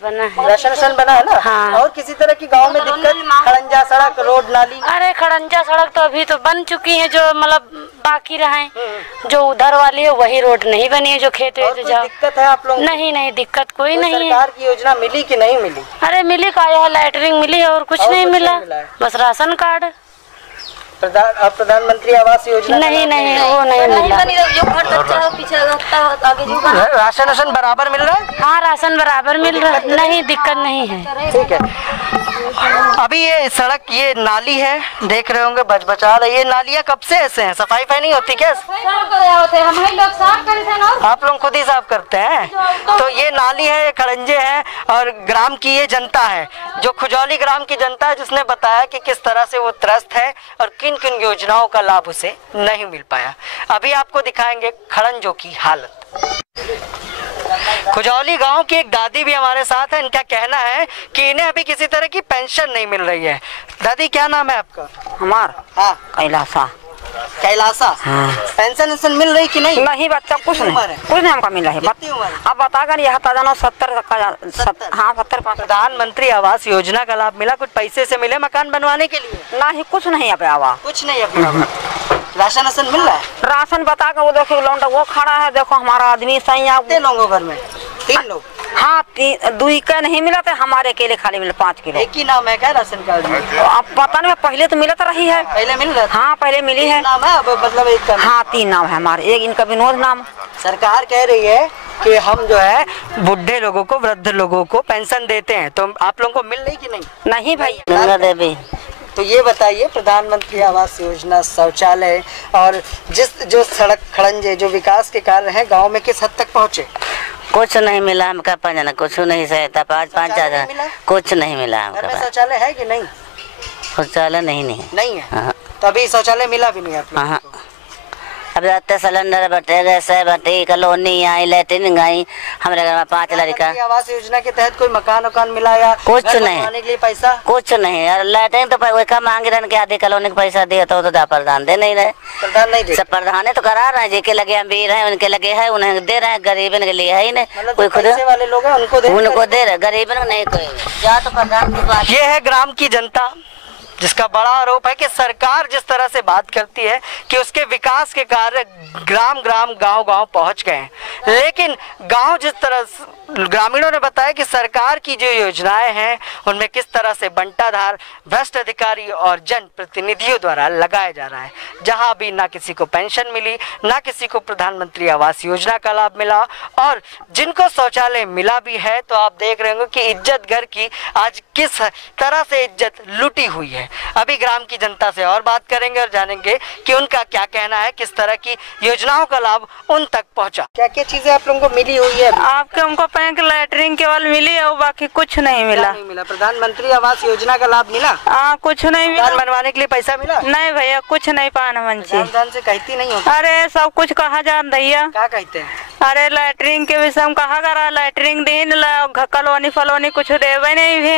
बना है। राशन बना है ना? हाँ। और किसी तरह की गाँव में दिक्कत? खड़ंजा सड़क, रोड, नाली? अरे खड़ंजा सड़क तो अभी तो बन चुकी है, जो मतलब बाकी रहे, जो उधर वाली है वही रोड नहीं बनी है, जो खेत में जाओ। दिक्कत है आप लोग? नहीं दिक्कत कोई नहीं है। सरकार की योजना मिली कि नहीं मिली? अरे मिली का, यह लैटरिंग मिली है और कुछ नहीं मिला, बस राशन कार्ड। प्रधानमंत्री आवास योजना नहीं वो नहीं मिला। राशन बराबर मिल रहा है? हाँ राशन बराबर मिल रहा है, नहीं दिक्कत नहीं है। ठीक है। अभी ये सड़क, ये नाली है, देख रहे होंगे बचा रही है। नालियाँ कब से ऐसे हैं? सफाई नहीं होती क्या? हम लोग साफ करते हैं। आप लोग खुद ही साफ करते हैं? तो ये नाली है, ये खड़ंजे हैं और ग्राम की ये जनता है, जो खुजौली ग्राम की जनता है, जिसने बताया कि किस तरह से वो त्रस्त है और किन योजनाओं का लाभ उसे नहीं मिल पाया। अभी आपको दिखाएंगे खड़ंजों की हालत। खुजौली गांव की एक दादी भी हमारे साथ है। इनका कहना है कि इन्हें अभी किसी तरह की पेंशन नहीं मिल रही है। दादी क्या नाम है आपका? हमारा? हाँ कैलासा। हाँ। पेंशन मिल रही कि नहीं? नहीं बच्चा कुछ नहीं हमको मिला है। अब बताकर यह 70। हाँ 70। प्रधानमंत्री आवास योजना का लाभ मिला? कुछ पैसे से मिले मकान बनवाने के लिए? नहीं कुछ नहीं अभी आवा। कुछ नहीं अभी आवा। राशन मिल रहा है? राशन बता कर वो देखो लौंडा वो खड़ा है, देखो हमारा आदमी सही। कितने लोगों घर में? 3 लोग। हाँ 2 का नहीं मिला था, हमारे अकेले खाली मिला 5 किलो। एक ही नाम है क्या राशन कार्ड में? अब पता नहीं, पहले तो मिला तो रही है। पहले मिल रहा था? हाँ पहले मिली है। नाम है अब मतलब एक का? हाँ 3 नाम है हमारे, एक इनका विनोद नाम। सरकार कह रही है कि हम जो है बुढ़े लोगों को, वृद्ध लोगों को पेंशन देते हैं, तो आप लोगों को मिल रही कि नहीं? नहीं भाई देवी। तो ये बताइए, प्रधानमंत्री आवास योजना, शौचालय और जो सड़क खड़ंजे, जो विकास के कार्य हैं गांव में, किस हद तक पहुँचे? कुछ नहीं मिला हमका, कुछ नहीं सहायता, 5 हजार कुछ नहीं मिला हमका। शौचालय है कि नहीं? शौचालय नहीं है। तो अभी शौचालय मिला भी नहीं आपको? अब जाते सिलेंडर बटे, गैस बटे, कॉलोनी आई, लैट्रिन आई, हमारे घर में 5 लड़का। आवास योजना के तहत कोई मकान मिला या कुछ नहीं? के लिए पैसा कुछ नहीं यार। लैट्रिन तो मांगे रहने के, आधी कॉलोनी का पैसा दिया तो प्रधान दे नहीं रहे। प्रधान नहीं दे? सब प्रधान तो करा रहे हैं, जिनके लगे अमीर है उनके लगे है, उन्हें दे रहे हैं, गरीब के लिए है ही नहीं। कोई खुद वाले लोग हैं उनको दे रहे, गरीब नहीं कोई। या तो प्रधान की बात। ये है ग्राम की जनता, जिसका बड़ा आरोप है कि सरकार जिस तरह से बात करती है कि उसके विकास के कार्य ग्राम गांव पहुंच गए हैं, लेकिन गांव जिस तरह ग्रामीणों ने बताया कि सरकार की जो योजनाएं हैं उनमें किस तरह से बंटाधार भ्रष्ट अधिकारी और जन प्रतिनिधियों द्वारा लगाया जा रहा है। जहां भी ना किसी को पेंशन मिली, ना किसी को प्रधानमंत्री आवास योजना का लाभ मिला, और जिनको शौचालय मिला भी है तो आप देख रहे होंगे कि इज्जत घर की आज किस तरह से इज्जत लूटी हुई है। अभी ग्राम की जनता से और बात करेंगे और जानेंगे कि उनका क्या कहना है, किस तरह की योजनाओं का लाभ उन तक पहुंचा। क्या क्या चीजें आप लोगों को मिली हुई है? आपके हमको बैंक लैटरिन केवल मिली और बाकी कुछ नहीं मिला। नहीं मिला। प्रधानमंत्री आवास योजना का लाभ मिला? हाँ, कुछ नहीं मिला। बनवाने के लिए पैसा मिला? नहीं भैया, कुछ नहीं पाना मंची। से कहती नहीं होती। अरे सब कुछ कहा जान भैया। क्या कहते हैं? अरे लैटरिन के विषय में कहा करा, लैटरिन दिन कलोनी फलोनी कुछ देवे नहीं भी।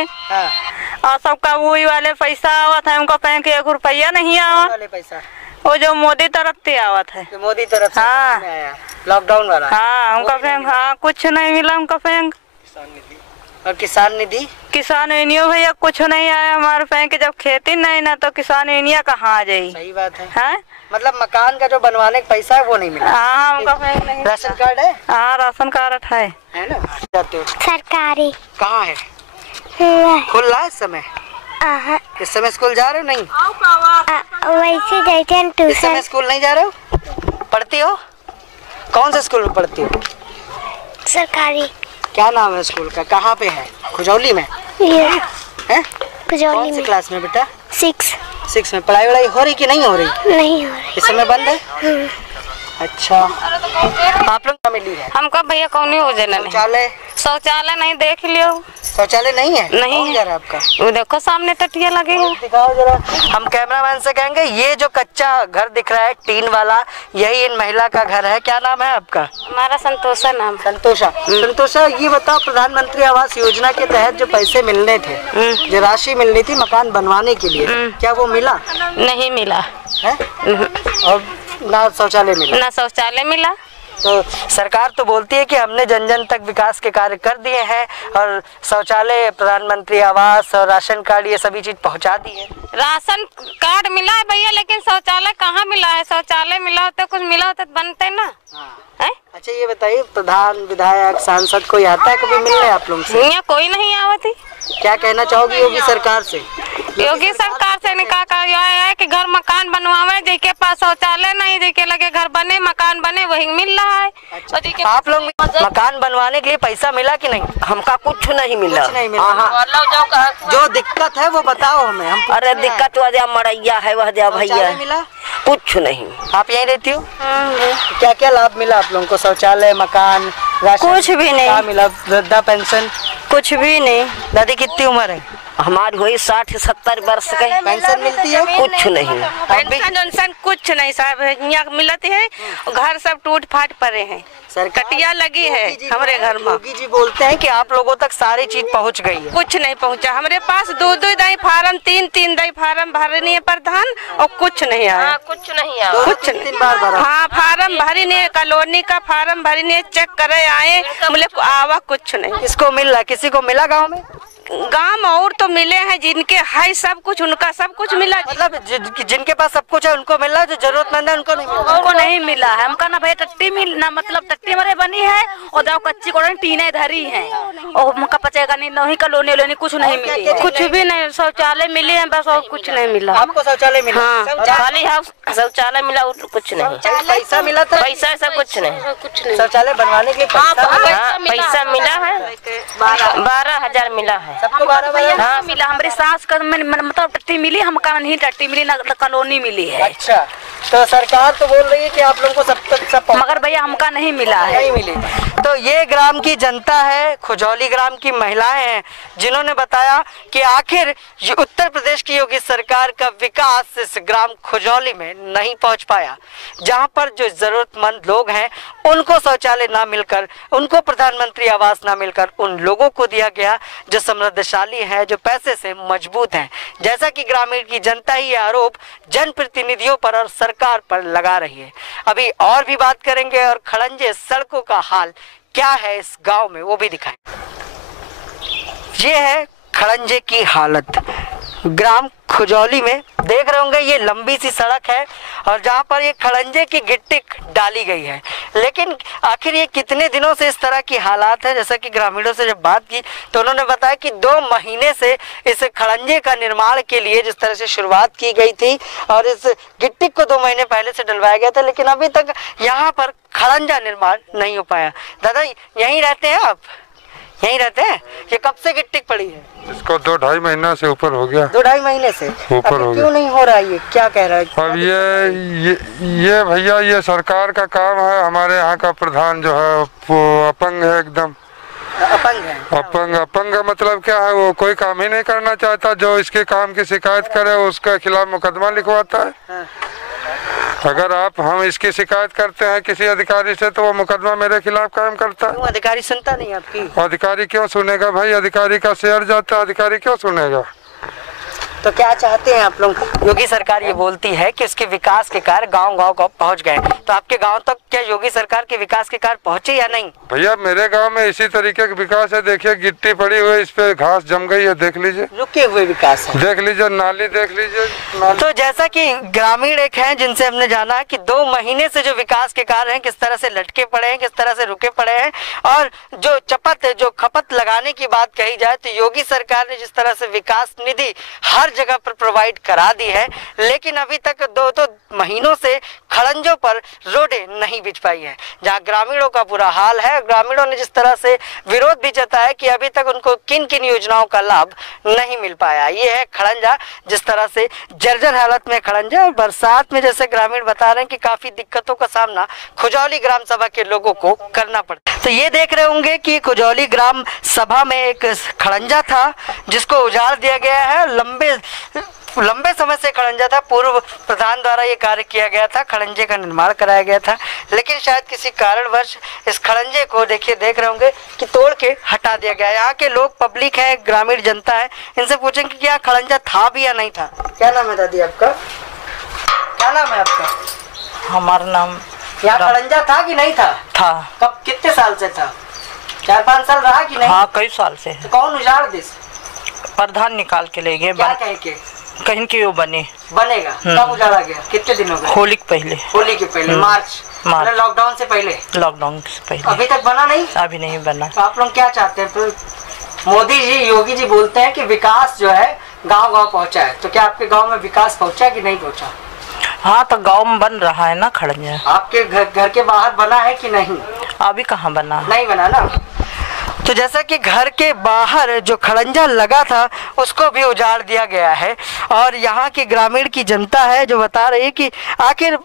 और सबका वही वाले पैसा आवत है, उनका बैंक 1 रुपया नहीं आवत। पैसा वो जो मोदी तरफ से आवत है, मोदी तरफ से। हाँ, लॉकडाउन वाला। हाँ, उनका बैंक, हाँ, कुछ नहीं मिला उनका बैंक। और किसान निधि? किसान यूनियो भैया कुछ नहीं आया हमारे बैंक। जब खेती नहीं ना तो किसान यूनिया कहाँ आ जाये। सही बात है। मतलब मकान का जो बनवाने का पैसा है वो नहीं मिला। हाँ, उनका बैंक नहीं। राशन कार्ड है? हाँ, राशन कार्ड है ना? जाते हो? सरकारी। कहाँ है? खुल रहा है इस समय? इस समय स्कूल जा रहे हो? नहीं वैसे जाते हैं ट्यूशन। इस समय स्कूल नहीं जा रहे हो? पढ़ती हो? कौन से स्कूल में पढ़ती हो? सरकारी। क्या नाम है स्कूल का? कहाँ पे है? खुजौली में है? खुजौली में। क्लास में बेटा? 6 में। पढ़ाई वढ़ाई हो रही कि नहीं हो रही? नहीं हो रही। इस समय बंद है? अच्छा, आप लोग मिली है? हमको भैया कौन ही हो जाना। शौचालय नहीं, देख लियो। शौचालय नहीं है? नहीं है आपका। वो देखो सामने टटिया लगे हैं। दिखाओ जरा। हम कैमरामैन से कहेंगे ये जो कच्चा घर दिख रहा है टीन वाला, यही इन महिला का घर है। क्या नाम है आपका? हमारा संतोषा नाम। संतोषा, ये बताओ प्रधानमंत्री आवास योजना के तहत जो पैसे मिलने थे, जो राशि मिलनी थी मकान बनवाने के लिए, क्या वो मिला? नहीं मिला है। और ना शौचालय मिला? ना शौचालय मिला। तो सरकार तो बोलती है कि हमने जन जन तक विकास के कार्य कर दिए हैं और शौचालय, प्रधानमंत्री आवास और राशन कार्ड ये सभी चीज पहुंचा दी है। राशन कार्ड मिला है भैया, लेकिन शौचालय कहाँ मिला है? शौचालय मिला होता, कुछ मिला होता तो बनते ना। अच्छा ये बताइए, प्रधान, विधायक, सांसद कोई आता है कभी मिलने आप लोग से? यहाँ कोई नहीं आवती। क्या कहना चाहोगी योगी सरकार से? योगी सरकार से ने कहा है कि घर मकान बनवावे, जिनके पास शौचालय नहीं, जिनके लगे घर बने, मकान बने, वही मिल रहा है। अच्छा, आप लोग मकान बनवाने के लिए पैसा मिला कि नहीं? हमका कुछ नहीं मिला। कुछ नहीं मिला। जो दिक्कत है वो बताओ हमें। अरे दिक्कत वह मरैया है, वह दिया भैया। मिला? कुछ नहीं। आप यहीं रहती हो? क्या क्या लाभ मिला आप लोगों को? शौचालय, मकान, राशन? कुछ भी नहीं। क्या मिला? वृद्धा पेंशन? कुछ भी नहीं। दादी कितनी उम्र है? हमारी हुई 60-70 वर्ष के। पेंशन मिलती है? कुछ नहीं। पेंशन कुछ नहीं साहब, यहाँ मिलती है। घर सब टूट फाट पड़े हैं, कटिया लगी है हमारे घर में। योगी जी बोलते हैं कि आप लोगों तक सारी चीज पहुंच गई है। कुछ नहीं पहुंचा। हमारे पास 2-2 दाई फार्म, 3-3 दाई फार्म भरनी है प्रधान, और कुछ नहीं आया। कुछ नहीं आया। कुछ नहीं। हाँ, फार्म भरी नहीं, कॉलोनी का फार्म भरी नहीं, चेक करे आए, बोले आवा कुछ नहीं। किसको मिल रहा? किसी को मिला गाँव में? गांव में और तो मिले हैं, जिनके है सब कुछ, उनका सब कुछ मिला। मतलब जिनके पास सब कुछ है उनको मिल रहा है, जो जरूरतमंद है उनको नहीं मिला। उनको नहीं मिला है। हमका ना भाई टट्टी मिलना, मतलब टट्टी हमारे बनी है और जाओ कच्ची कोड़न टीने धरी है और हमका पचेगा नहीं, नहीं कलोनी लोनी कुछ नहीं मिली। कुछ भी नहीं। शौचालय मिले हैं बस, और कुछ नहीं मिला। आपको शौचालय मिला? हाँ, खाली हाउस शौचालय मिला और कुछ नहीं। पैसा मिला था? पैसा सब कुछ नहीं। शौचालय बनवाने के लिए पैसा मिला है, 12,000 मिला है सबको। 12,000? हाँ मिला। हमारी सास का मतलब टट्टी मिली, हमका नहीं टट्टी मिली, ना कॉलोनी मिली है। अच्छा, तो सरकार तो बोल रही है कि आप लोगों को सब मगर भैया हमका नहीं मिला है। नहीं मिली। तो ये ग्राम की जनता है, खुजौली ग्राम की महिलाएं हैं, जिन्होंने बताया कि आखिर उत्तर प्रदेश की योगी सरकार का विकास इस ग्राम खुजौली में नहीं पहुंच पाया, जहां पर जो जरूरतमंद लोग हैं उनको शौचालय ना मिलकर, उनको प्रधानमंत्री आवास ना मिलकर, उन लोगों को दिया गया जो समृद्धशाली है, जो पैसे से मजबूत हैं। जैसा कि ग्रामीण की जनता ही ये आरोप जनप्रतिनिधियों पर और सरकार पर लगा रही है। अभी और भी बात करेंगे और खड़ंजे सड़कों का हाल क्या है इस गांव में वो भी दिखाएं। ये है खड़ंजे की हालत ग्राम खुजौली में। देख रहे होंगे ये लंबी सी सड़क है और जहां पर ये खड़ंजे की गिट्टी डाली गई है, लेकिन आखिर ये कितने दिनों से इस तरह की हालात है? जैसा कि ग्रामीणों से जब बात की तो उन्होंने बताया कि 2 महीने से इस खड़ंजे का निर्माण के लिए जिस तरह से शुरुआत की गई थी और इस गिट्टी को 2 महीने पहले से डलवाया गया था, लेकिन अभी तक यहाँ पर खड़ंजा निर्माण नहीं हो पाया। दादा यहीं रहते हैं आप? यहीं रहते हैं? ये कब से गिट्टी पड़ी है? इसको 2-2.5 महीना से ऊपर हो गया। 2-2.5 महीने से ऊपर हो गया। क्यों नहीं हो रहा ये, क्या कह रहा है? अब ये भैया ये सरकार का काम है। हमारे यहाँ का प्रधान जो है वो अपंग है, एकदम अपंग है। अपंग मतलब क्या है, वो कोई काम ही नहीं करना चाहता। जो इसके काम की शिकायत करे उसके खिलाफ मुकदमा लिखवाता है। अगर हम इसकी शिकायत करते हैं किसी अधिकारी से तो वो मुकदमा मेरे खिलाफ कायम करता है। अधिकारी सुनता नहीं आपकी? अधिकारी क्यों सुनेगा भाई, अधिकारी का शेयर जाता है, अधिकारी क्यों सुनेगा। तो क्या चाहते हैं आप लोग? योगी सरकार ये बोलती है कि उसके विकास के कार्य गांव-गांव को पहुंच गए, तो आपके गांव तक क्या योगी सरकार के विकास के कार्य पहुंचे या नहीं? भैया मेरे गांव में इसी तरीके का विकास है। देखिए गिट्टी पड़ी हुई, इस पे घास जम गई है, देख लीजिए। रुके हुए विकास है। देख लीजिए, नाली देख लीजिए। तो जैसा कि ग्रामीण एक हैं जिनसे हमने जाना कि 2 महीने से जो विकास के कार्य हैं किस तरह से लटके पड़े हैं, किस तरह से रुके पड़े हैं, और जो जो खपत लगाने की बात कही जाए तो योगी सरकार ने जिस तरह से विकास निधि हर जगह पर प्रोवाइड करा दी है, लेकिन अभी तक 2 महीनों से खड़ंजों पर रोडें नहीं बिछ पाई है, जहां ग्रामीणों का बुरा हाल है। ग्रामीणों ने जिस तरह से विरोध भी जताया कि अभी तक उनको किन किन योजनाओं का लाभ नहीं मिल पाया। ये है खड़ंजा, जिस तरह से जर्जर हालत में खड़ंजा, और बरसात में जैसे ग्रामीण बता रहे हैं कि काफी दिक्कतों का सामना खुजौली ग्राम सभा के लोगों को करना पड़ता है। तो ये देख रहे होंगे कि खुजौली ग्राम सभा में एक खड़ंजा था जिसको उजाड़ दिया गया है। लंबे समय से खड़ंजा था, पूर्व प्रधान द्वारा ये कार्य किया गया था, खड़ंजे का निर्माण कराया गया था, लेकिन शायद किसी कारणवश इस खड़ंजे को देख रहे होंगे कि तोड़ के हटा दिया गया। यहाँ के लोग, पब्लिक है, ग्रामीण जनता है, इनसे पूछेंगे कि क्या खड़ंजा था भी या नहीं था। क्या नाम है दादी आपका? क्या नाम है आपका? हमारा नाम। यहाँ खड़ंजा था कि नहीं था? था। कब, कितने साल से था? 4-5 साल रहा कि नहीं? हाँ, कई साल से। तो कौन उजाड़ दे? प्रधान निकाल के ले गए। क्या कह के? कहीं की वो बनेगा। कब उजाड़ा गया? कितने दिन हो गए? होली के पहले। होली के पहले, मार्च लॉकडाउन से पहले। लॉकडाउन से पहले। अभी तक बना नहीं? अभी नहीं बना। तो आप लोग क्या चाहते हैं? मोदी जी, योगी जी बोलते हैं कि विकास जो है गांव-गांव पहुंचा है, तो क्या आपके गांव में विकास पहुंचा कि नहीं पहुंचा? हाँ, तो गांव में बन रहा है ना खड़ंजा। आपके घर के बाहर बना है कि नहीं? अभी कहाँ बना? नहीं बना ना। तो जैसा कि घर के बाहर जो खड़ंजा लगा था उसको भी उजाड़ दिया गया है, और यहाँ की ग्रामीण की जनता है जो बता रही है कि आखिर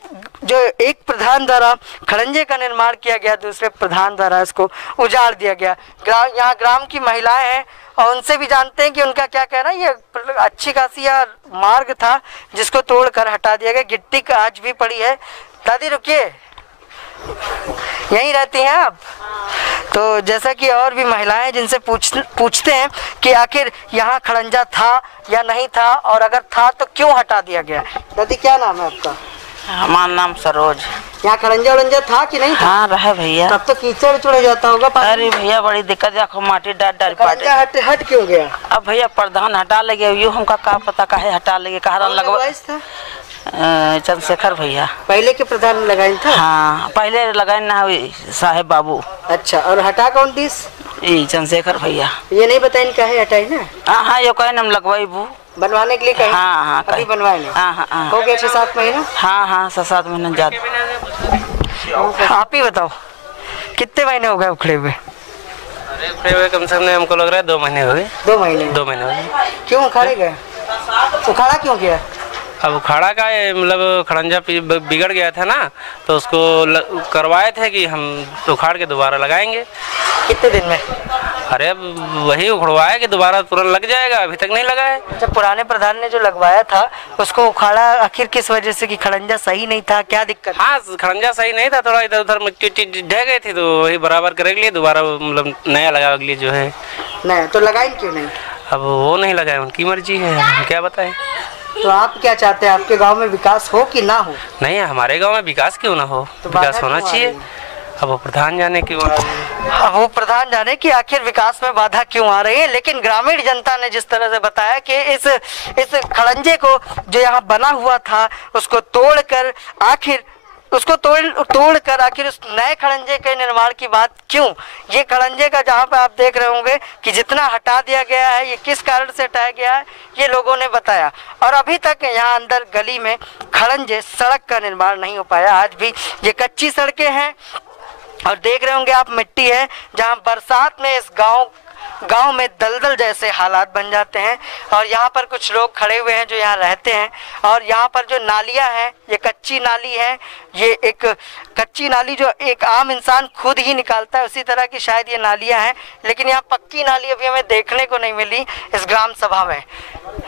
जो एक प्रधान द्वारा खड़ंजे का निर्माण किया गया, दूसरे प्रधान द्वारा इसको उजाड़ दिया गया। यहाँ ग्राम की महिलाएं हैं और उनसे भी जानते हैं कि उनका क्या कहना है। ये अच्छी खासी मार्ग था जिसको तोड़कर हटा दिया गया। गिट्टी का आज भी पड़ी है। दादी रुकिए, यहीं रहती हैं आप? तो जैसा कि और भी महिलाएं जिनसे पूछते हैं कि आखिर यहाँ खड़ंजा था या नहीं था, और अगर था तो क्यों हटा दिया गया। दादी क्या नाम है आपका? हमारा नाम सरोज। यहाँ खड़ंजा उड़ंजा था कि नहीं था? हाँ, रहा भैया। तब तो कीचड़ उचड़ हो जाता होगा। अरे भैया बड़ी दिक्कत है, माटी डाल हट क्यों गया? अब भैया प्रधान हटा ले गया, यो हमका का पता काहे हटा ले गया। कहा लगवा चंद्रशेखर भैया पहले के प्रधान लगाई था। हाँ, पहले लगाई ना साहेब बाबू। अच्छा, और हटा कौन दिस? चंद्रशेखर भैया। ये नहीं बताए काहे हटाई ना? हाँ, यो कहे हम लगवाई बू बनवाने के लिए कहीं। हाँ, अभी बनवाए नहीं? हाँ, हो गया 6-7 महीना। हाँ, 6-7 महीना ज्यादा। आप ही बताओ कितने महीने हो गए उखड़े हुए? उखड़े हुए कम से कम हमको लग रहा है 2 महीने हो गए। 2 महीने? 2 महीने हो गए। क्यों उखाड़े गए? उखाड़ा क्यों गया? अब उखाड़ा का मतलब खड़ंजा बिगड़ गया था ना, तो उसको करवाए थे कि हम उखाड़ के दोबारा लगाएंगे। कितने दिन में? अरे वही उखड़वाया कि दोबारा तुरंत लग जाएगा, अभी तक नहीं लगा है। जब पुराने प्रधान ने जो लगवाया था उसको उखाड़ा आखिर किस वजह से? कि खड़ंजा सही नहीं था, क्या दिक्कत? हाँ, खड़ंजा सही नहीं था, थोड़ा इधर उधर मिट्टी ढह गई थी, तो वही बराबर करे के लिए दोबारा मतलब नया लगा अगली जो है नया। तो लगाए क्यों नहीं? अब वो नहीं लगाए, उनकी मर्जी है, हम क्या बताएं। तो आप क्या चाहते हैं, आपके गांव में विकास हो कि ना हो? नहीं, हमारे गांव में विकास क्यों ना हो, तो विकास होना चाहिए। अब वो प्रधान जाने की वो प्रधान जाने की आखिर विकास में बाधा क्यों आ रही है। लेकिन ग्रामीण जनता ने जिस तरह से बताया कि इस खड़ंजे को जो यहाँ बना हुआ था उसको तोड़कर आखिर उस नए खड़ंजे के निर्माण की बात क्यों? ये खड़ंजे का जहाँ पे आप देख रहे होंगे कि जितना हटा दिया गया है, ये किस कारण से हटाया गया है, ये लोगों ने बताया। और अभी तक यहाँ अंदर गली में खड़ंजे सड़क का निर्माण नहीं हो पाया। आज भी ये कच्ची सड़कें हैं, और देख रहे होंगे आप मिट्टी है जहां बरसात में इस गांव में दलदल जैसे हालात बन जाते हैं। और यहाँ पर कुछ लोग खड़े हुए हैं जो यहाँ रहते हैं। और यहाँ पर जो नालियाँ हैं ये कच्ची नाली है, ये एक कच्ची नाली जो एक आम इंसान खुद ही निकालता है उसी तरह की शायद ये नालियाँ हैं, लेकिन यहाँ पक्की नाली अभी हमें देखने को नहीं मिली इस ग्राम सभा में।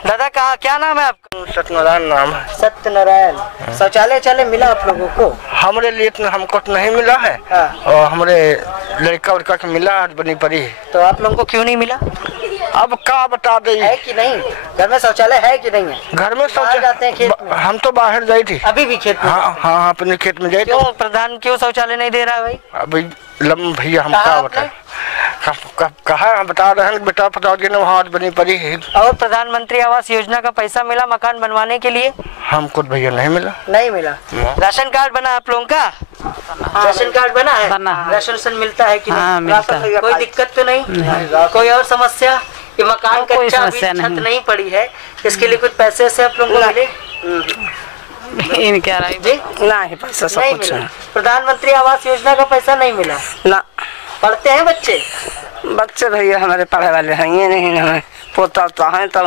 दादा कहाँ, क्या नाम है आपका? सत्यनारायण नाम है। सत्यनारायण, शौचालय मिला आप लोगों को? हमारे लिए तो हमको तो नहीं मिला है। और हमारे लड़का उड़का के मिला बनी पड़ी है। तो आप लोगों को क्यों नहीं मिला? अब क्या बता दे, है कि नहीं घर में शौचालय है कि नहीं है? घर में शौचालय जाते हैं खेत में? हम तो बाहर गई थी। अभी भी खेत में? हाँ अपने खेत में गए। क्यों प्रधान क्यों शौचालय नहीं दे रहा है भाई? अभी भैया हम क्या बताए, कहा हम बता रहे हैं बेटा पता दिन वहाँ बनी पड़ी है। और प्रधानमंत्री आवास योजना का पैसा मिला मकान बनवाने के लिए? हमको भैया नहीं मिला। नहीं मिला। राशन कार्ड बना आप लोगों का? राशन कार्ड बना है? राशन मिलता है कि नहीं? कोई दिक्कत तो नहीं? कोई और समस्या? कि मकान कच्चा अभी छत नहीं पड़ी है, इसके लिए कुछ पैसे से आप लोगों को मिले? इनके जी नहीं पैसा सब नहीं मिला। प्रधानमंत्री आवास योजना का पैसा नहीं मिला ना। पढ़ते हैं बच्चे भैया हमारे पढ़े वाले हैं ये नहीं, हमें पोता तो है तो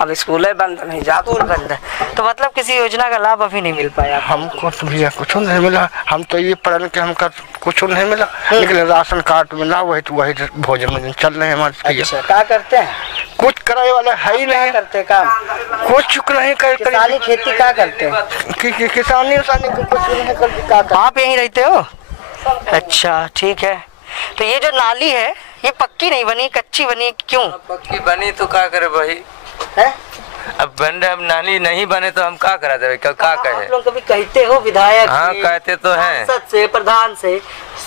अब स्कूल बंद नहीं जाते। स्कूल बंद है तो मतलब किसी योजना का लाभ अभी नहीं मिल पाया हमको तो भैया कुछ नहीं मिला। हम तो ये पढ़ने के हमका कुछ नहीं मिला, लेकिन राशन कार्ड मिला वही भोजन में चल रहे हैं हमारे। अच्छा, क्या करते हैं? कुछ कराए वाला है ही नहीं करते काम, कुछ नहीं कर किसानी खेती क्या करते हैं? किसानी कुछ नहीं करते। आप यहीं रहते हो? अच्छा ठीक है। तो ये जो नाली है ये पक्की नहीं बनी, कच्ची बनी, क्यों? पक्की बनी तो क्या करे भाई है? अब बन रहे, अब नाली नहीं बने तो हम क्या करा देवे, क्या कहे? आप लोग कभी कहते हो विधायक? हाँ कहते तो हैं, सांसद से प्रधान से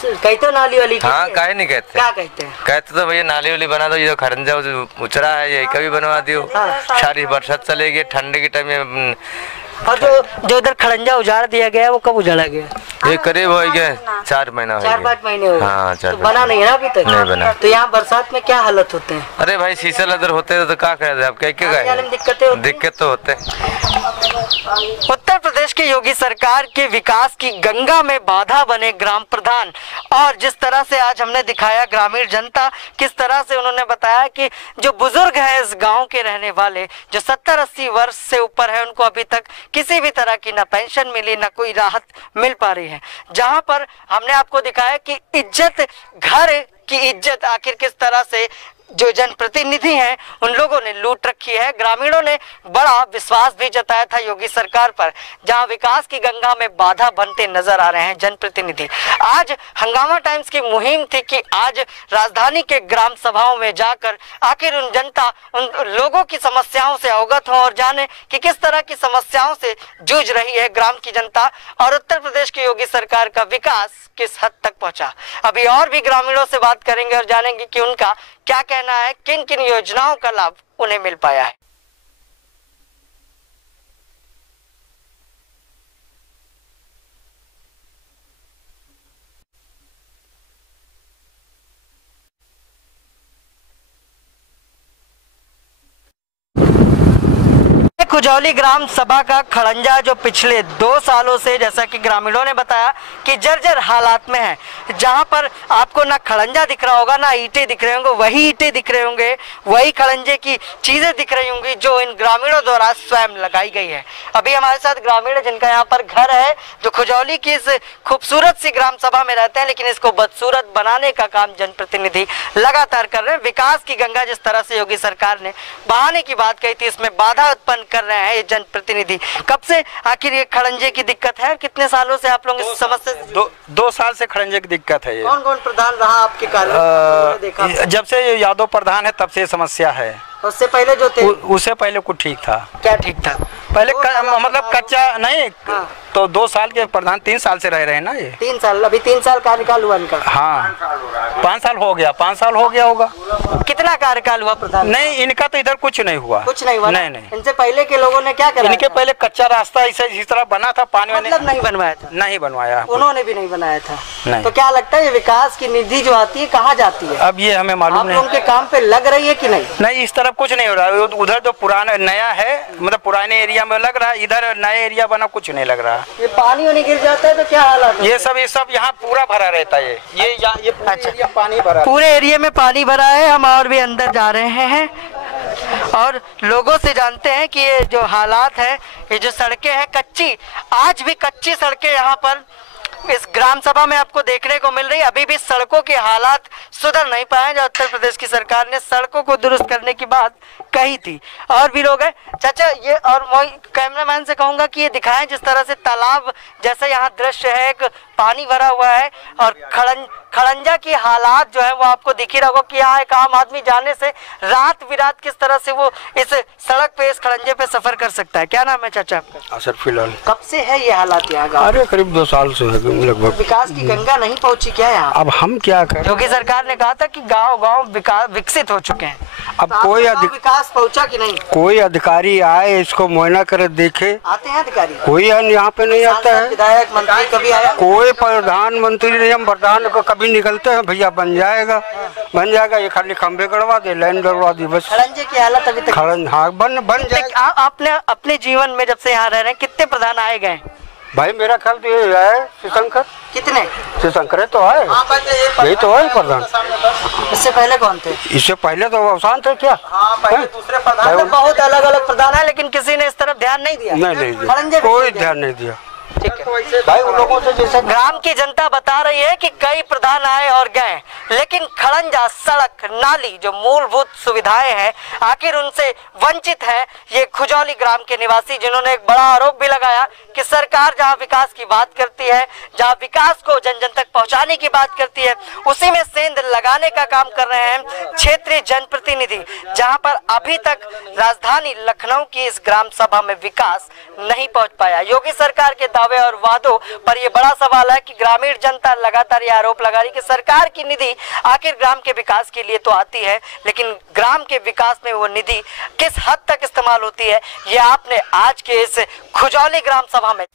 कहते हो नाली वाली? हाँ काहे नहीं कहते? क्या कहते हैं? कहते तो भैया नाली वाली बना दो, ये जो खरंजा उचरा है यही कभी बनवा दियो। सारी बरसात चलेगी, ठंड के टाइम में। और जो इधर खड़ंजा उजाड़ दिया गया वो कब उजाड़ा गया? ये करीब हो गया 4 महीना, 4-5 महीने हो गए। हाँ, तो बना नहीं है ना अभी तक? नहीं बना। तो यहाँ बरसात में क्या हालत होते हैं? अरे भाई शीशे लदर होते तो क्या करे, अब क्या दिक्कत तो होते। उत्तर प्रदेश की योगी सरकार के विकास की गंगा में बाधा बने ग्राम प्रधान, और जिस तरह से आज हमने दिखाया ग्रामीण जनता किस तरह से उन्होंने बताया कि जो बुजुर्ग है इस गांव के रहने वाले जो 70-80 वर्ष से ऊपर है उनको अभी तक किसी भी तरह की ना पेंशन मिली ना कोई राहत मिल पा रही है। जहां पर हमने आपको दिखाया कि इज्जत, घर की इज्जत आखिर किस तरह से जो जनप्रतिनिधि हैं उन लोगों ने लूट रखी है। ग्रामीणों ने बड़ा विश्वास भी जताया था योगी सरकार पर, जहां विकास की गंगा में बाधा बनते नजर आ रहे हैं जनप्रतिनिधि। आज हंगामा टाइम्स की मुहिम थी कि आज राजधानी के ग्राम सभाओं में जाकर आखिर उन जनता, उन लोगों की समस्याओं से अवगत हो और जाने कि किस तरह की समस्याओं से जूझ रही है ग्राम की जनता और उत्तर प्रदेश की योगी सरकार का विकास किस हद तक पहुंचा। अभी और भी ग्रामीणों से बात करेंगे और जानेंगे कि उनका क्या कहना है, किन किन योजनाओं का लाभ उन्हें मिल पाया है। खुजौली ग्राम सभा का खड़ंजा जो पिछले 2 सालों से, जैसा कि ग्रामीणों ने बताया, कि जर्जर हालात में है, जहां पर आपको ना खड़ंजा दिख रहा होगा ना ईंटें दिख रहे होंगे, वही ईंटें दिख रहे होंगे, वही खड़ंजे की चीजें दिख रही होंगी जो इन ग्रामीणों द्वारा स्वयं लगाई गई है। अभी हमारे साथ ग्रामीण जिनका यहाँ पर घर है, जो खुजौली की इस खूबसूरत सी ग्राम सभा में रहते हैं, लेकिन इसको बदसूरत बनाने का काम जनप्रतिनिधि लगातार कर रहे हैं। विकास की गंगा जिस तरह से योगी सरकार ने बहाने की बात कही थी, इसमें बाधा उत्पन्न कर रहे हैं ये जनप्रतिनिधि। कब से आखिर ये खड़ंजे की दिक्कत है? कितने सालों से आप लोग इस समस्या? 2 साल से खड़ंजे की दिक्कत है। ये कौन कौन प्रधान रहा आपके कार्य? देखा जब से ये यादव प्रधान है तब से समस्या है। उससे पहले जो थे? उससे पहले कुछ ठीक था। क्या ठीक था? पहले मतलब कच्चा नहीं। हाँ। तो 2 साल के प्रधान 3 साल से रह रहे हैं ना ये। 3 साल, अभी 3 साल कार्यकाल हुआ इनका। हाँ 5 साल हो गया, 5 साल हो गया होगा। कितना कार्यकाल हुआ प्रधान? नहीं, इनका तो इधर कुछ नहीं हुआ। कुछ नहीं हुआ? नहीं। इनसे पहले के लोगों ने क्या करा? इनके पहले कच्चा रास्ता ऐसे इस तरह बना था, पानी मतलब नहीं बनवाया था? नहीं बनवाया, उन्होंने भी नहीं बनाया था। नहीं। तो क्या लगता है ये विकास की निधि जो आती है कहाँ जाती है? अब ये हमें मालूम नहीं। उनके काम पे लग रही है कि नहीं? नहीं, इस तरफ कुछ नहीं हो रहा है। उधर जो पुराना नया है, मतलब पुराने एरिया में लग रहा है, इधर नया एरिया बना कुछ नहीं लग रहा। ये पानी वानी गिर जाता है तो क्या हालत? ये सब यहाँ पूरा भरा रहता है। ये अच्छा, पानी भरा, पूरे एरिया में पानी भरा है। हम और भी अंदर जा रहे हैं और लोगों से जानते हैं कि ये जो हालात है, ये जो सड़कें हैं कच्ची, आज भी कच्ची सड़कें यहाँ पर इस ग्राम सभा में आपको देखने को मिल रही है। अभी भी सड़कों के हालात सुधर नहीं पाए जो उत्तर प्रदेश की सरकार ने सड़कों को दुरुस्त करने की बात कही थी। और भी लोग हैं। चाचा, ये और वही कैमरामैन से कहूंगा कि ये दिखाएं जिस तरह से तालाब जैसा यहाँ दृश्य है, एक पानी भरा हुआ है और खड़ंजा की हालात जो है वो आपको दिख ही रहा होगा कि यहाँ एक आम आदमी जाने से रात बिरात किस तरह से वो इस सड़क पे, इस खड़ंजे पे सफर कर सकता है। क्या नाम है चाचा आपका? सर फिलहाल कब से है ये हालात यहाँ का? अरे करीब 2 साल से है लगभग। विकास की गंगा नहीं पहुँची क्या यहाँ? अब हम क्या करें? योगी सरकार ने कहा था कि गाँव विकसित हो चुके हैं। अब कोई विकास पहुँचा कि नहीं? कोई अधिकारी आए, इसको मुआयना करे, देखे। आते हैं अधिकारी? कोई यहाँ पे नहीं आता है। विधायक मंत्री कभी आया? कोई प्रधानमंत्री नहीं। हम प्रधान को कभी निकलते हैं, भैया बन जाएगा, ये खाली खंबे गड़वा दे, लाइन गड़वा दी, बस। खड़ंजे की हालत अभी तक? हाँ, बन जाएगा। आपने अपने जीवन में जब से यहाँ रह रहे हैं कितने प्रधान आए गए? भाई मेरा ख्याल तो ये है शिवशंकर। कितने? शिवशंकर तो है, यही तो है प्रधान। इससे पहले कौन थे? इससे पहले तो अवसान थे क्या? पहले दूसरे प्रधान। बहुत अलग अलग प्रधान है, लेकिन किसी ने इस तरफ ध्यान नहीं दिया। नहीं, कोई ध्यान नहीं दिया। ठीक है भाई, उन लोगों से जैसे ग्राम की जनता बता रही है कि कई प्रधान आए और गए, लेकिन खड़ंजा सड़क नाली जो मूलभूत सुविधाएं हैं आखिर उनसे वंचित है ये खुजौली ग्राम के निवासी, जिन्होंने एक बड़ा आरोप भी लगाया कि सरकार जहां विकास की बात करती है, जहां विकास को जन जन तक पहुंचाने की बात करती है, उसी में सेंध लगाने का काम कर रहे हैं क्षेत्रीय जनप्रतिनिधि, जहां पर अभी तक राजधानी लखनऊ की इस ग्राम सभा में विकास नहीं पहुंच पाया। योगी सरकार के दावे और वादों पर यह बड़ा सवाल है कि ग्रामीण जनता लगातार यह आरोप लगा रही कि सरकार की निधि आखिर ग्राम के विकास के लिए तो आती है, लेकिन ग्राम के विकास में वो निधि किस हद तक इस्तेमाल होती है ये आपने आज के इस खुजौली ग्राम सभा में।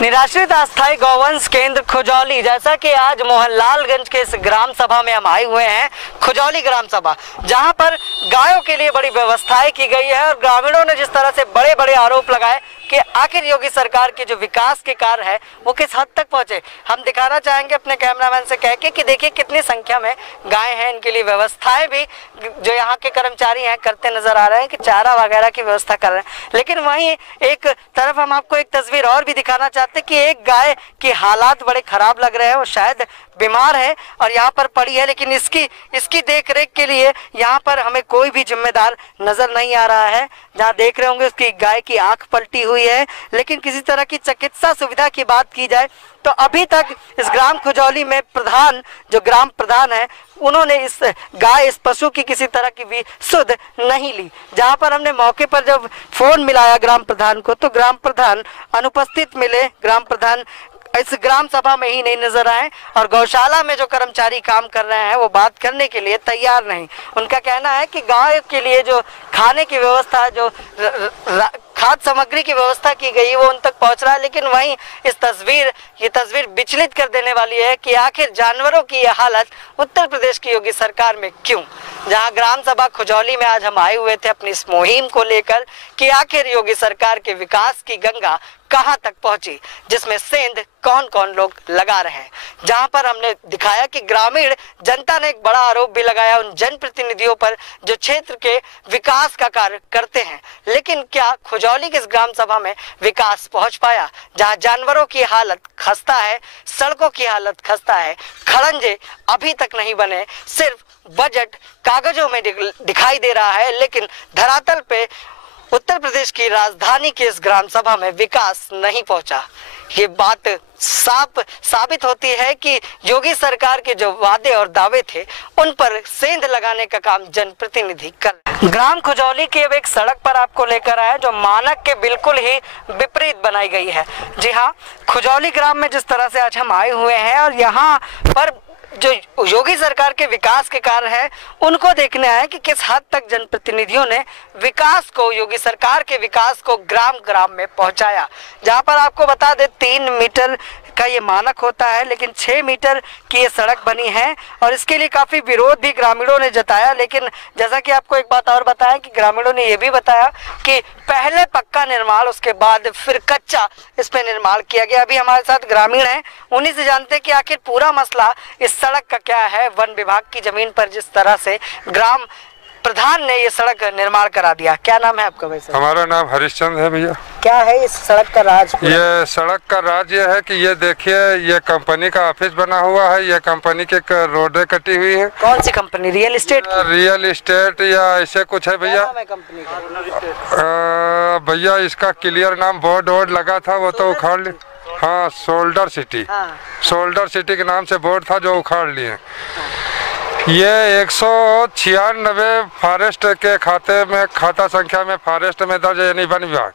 निराश्रित अस्थायी गौवंश केंद्र खुजौली, जैसा कि आज मोहनलालगंज के इस ग्राम सभा में हम आए हुए हैं, खुजौली ग्राम सभा, जहां पर गायों के लिए बड़ी व्यवस्थाएं की गई है और ग्रामीणों ने जिस तरह से बड़े बड़े आरोप लगाए कि आखिर योगी सरकार के जो विकास के कार्य है वो किस हद तक पहुंचे। हम दिखाना चाहेंगे अपने कैमरामैन से कह के कि देखिए कितनी संख्या में गाय हैं, इनके लिए व्यवस्थाएं भी जो यहाँ के कर्मचारी हैं करते नजर आ रहे हैं कि चारा वगैरह की व्यवस्था कर रहे हैं। लेकिन वहीं एक तरफ हम आपको एक तस्वीर और भी दिखाना चाहते हैं कि एक गाय के हालात बड़े खराब लग रहे हैं, वो शायद बीमार है और यहाँ पर पड़ी है, लेकिन इसकी देख रेख के लिए यहाँ पर हमें कोई भी जिम्मेदार नजर नहीं आ रहा है। जहाँ देख रहे होंगे उसकी गाय की आंख पलटी हुई है, लेकिन किसी तरह की चिकित्सा सुविधा की बात की जाए तो अभी तक इस ग्राम खुजौली में प्रधान जो ग्राम प्रधान है उन्होंने इस गाय, इस पशु की किसी तरह की भी सुध नहीं ली। जहां पर हमने मौके पर जब फोन मिलाया ग्राम प्रधान को तो ग्राम प्रधान अनुपस्थित मिले। ग्राम प्रधान इस ग्राम सभा में ही नहीं नजर आए और गौशाला में जो कर्मचारी काम कर रहे हैं वो बात करने के लिए तैयार नहीं। उनका कहना है कि गाय के लिए जो खाने की व्यवस्था, जो खाद्य सामग्री की व्यवस्था की गई वो उन तक पहुंच रहा है, लेकिन वहीं ये तस्वीर विचलित कर देने वाली है कि आखिर जानवरों की यह हालत उत्तर प्रदेश की योगी सरकार में क्यों। जहां ग्राम सभा खुजौली में आज हम आए हुए थे अपनी इस मुहिम को लेकर कि आखिर योगी सरकार के विकास की गंगा कहां तक पहुंची, जिसमें सेंध कौन कौन लोग लगा रहे हैं। जहां पर हमने दिखाया कि ग्रामीण जनता ने एक बड़ा आरोप भी लगाया उन जनप्रतिनिधियों पर जो क्षेत्र के विकास का कार्य करते हैं, लेकिन क्या खुजौली की इस ग्राम सभा में विकास पहुंच पाया। जहां जानवरों की हालत खस्ता है, सड़कों की हालत खस्ता है, खड़ंजे अभी तक नहीं बने, सिर्फ बजट कागजों में दिखाई दे रहा है, लेकिन धरातल पे उत्तर प्रदेश की राजधानी के इस ग्राम सभा में विकास नहीं पहुंचा। ये बात साबित होती है कि योगी सरकार के जो वादे और दावे थे उन पर सेंध लगाने का काम जनप्रतिनिधि कर रहे हैं। ग्राम खुजौली की अब एक सड़क पर आपको लेकर आए जो मानक के बिल्कुल ही विपरीत बनाई गई है। जी हाँ, खुजौली ग्राम में जिस तरह से आज हम आए हुए हैं और यहाँ पर जो योगी सरकार के विकास के कार्य है उनको देखने आए कि किस हद तक जनप्रतिनिधियों ने विकास को, योगी सरकार के विकास को ग्राम ग्राम में पहुंचाया। जहां पर आपको बता दें 3 मीटर का ये मानक होता है, लेकिन 6 मीटर की ये सड़क बनी है और इसके लिए काफी विरोध भी ग्रामीणों ने जताया। लेकिन जैसा कि आपको एक बात और बताया कि ग्रामीणों ने ये भी बताया कि पहले पक्का निर्माण, उसके बाद फिर कच्चा इस पे निर्माण किया गया। अभी हमारे साथ ग्रामीण हैं, उन्हीं से जानते हैं कि आखिर पूरा मसला इस सड़क का क्या है। वन विभाग की जमीन पर जिस तरह से ग्राम प्रधान ने ये सड़क निर्माण करा दिया। क्या नाम है आपका वैसे? हमारा नाम हरिश्चंद्र है भैया। क्या है इस सड़क का राज? ये सड़क का राज ये है कि ये देखिए, ये कंपनी का ऑफिस बना हुआ है। ये कंपनी के रोडें कटी हुई है। कौन सी company? Real estate? Real estate या ऐसे कुछ है भैया। कंपनी का भैया इसका क्लियर नाम बोर्ड लगा था, वो तो उखाड़ ली। हाँ, शोल्डर सिटी। शोल्डर सिटी के नाम से बोर्ड था जो उखाड़ लिए। ये 196 फॉरेस्ट के खाता संख्या में फॉरेस्ट में दर्ज है, यानी वन विभाग।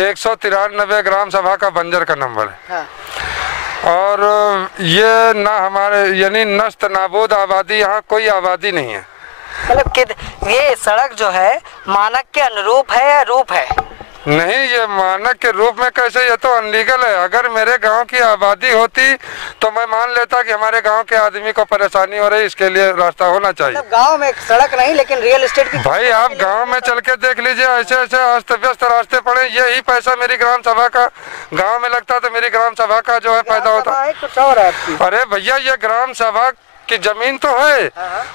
193 ग्राम सभा का बंजर का नंबर है। और ये ना हमारे यानी नष्ट नाबूद आबादी, यहाँ कोई आबादी नहीं है। मतलब कि ये सड़क जो है मानक के अनुरूप है या रूप है? नहीं, ये मानक के रूप में कैसे, ये तो अनलीगल है। अगर मेरे गांव की आबादी होती तो मैं मान लेता कि हमारे गांव के आदमी को परेशानी हो रही, इसके लिए रास्ता होना चाहिए। मतलब गांव में सड़क नहीं, लेकिन रियल एस्टेट की। भाई आप गांव में चल के देख लीजिए, ऐसे ऐसे अस्त व्यस्त रास्ते पड़े। यही पैसा मेरी ग्राम सभा का गाँव में लगता तो मेरी ग्राम सभा का जो है फायदा होता। कुछ और है। अरे भैया, ये ग्राम सभा की जमीन तो है,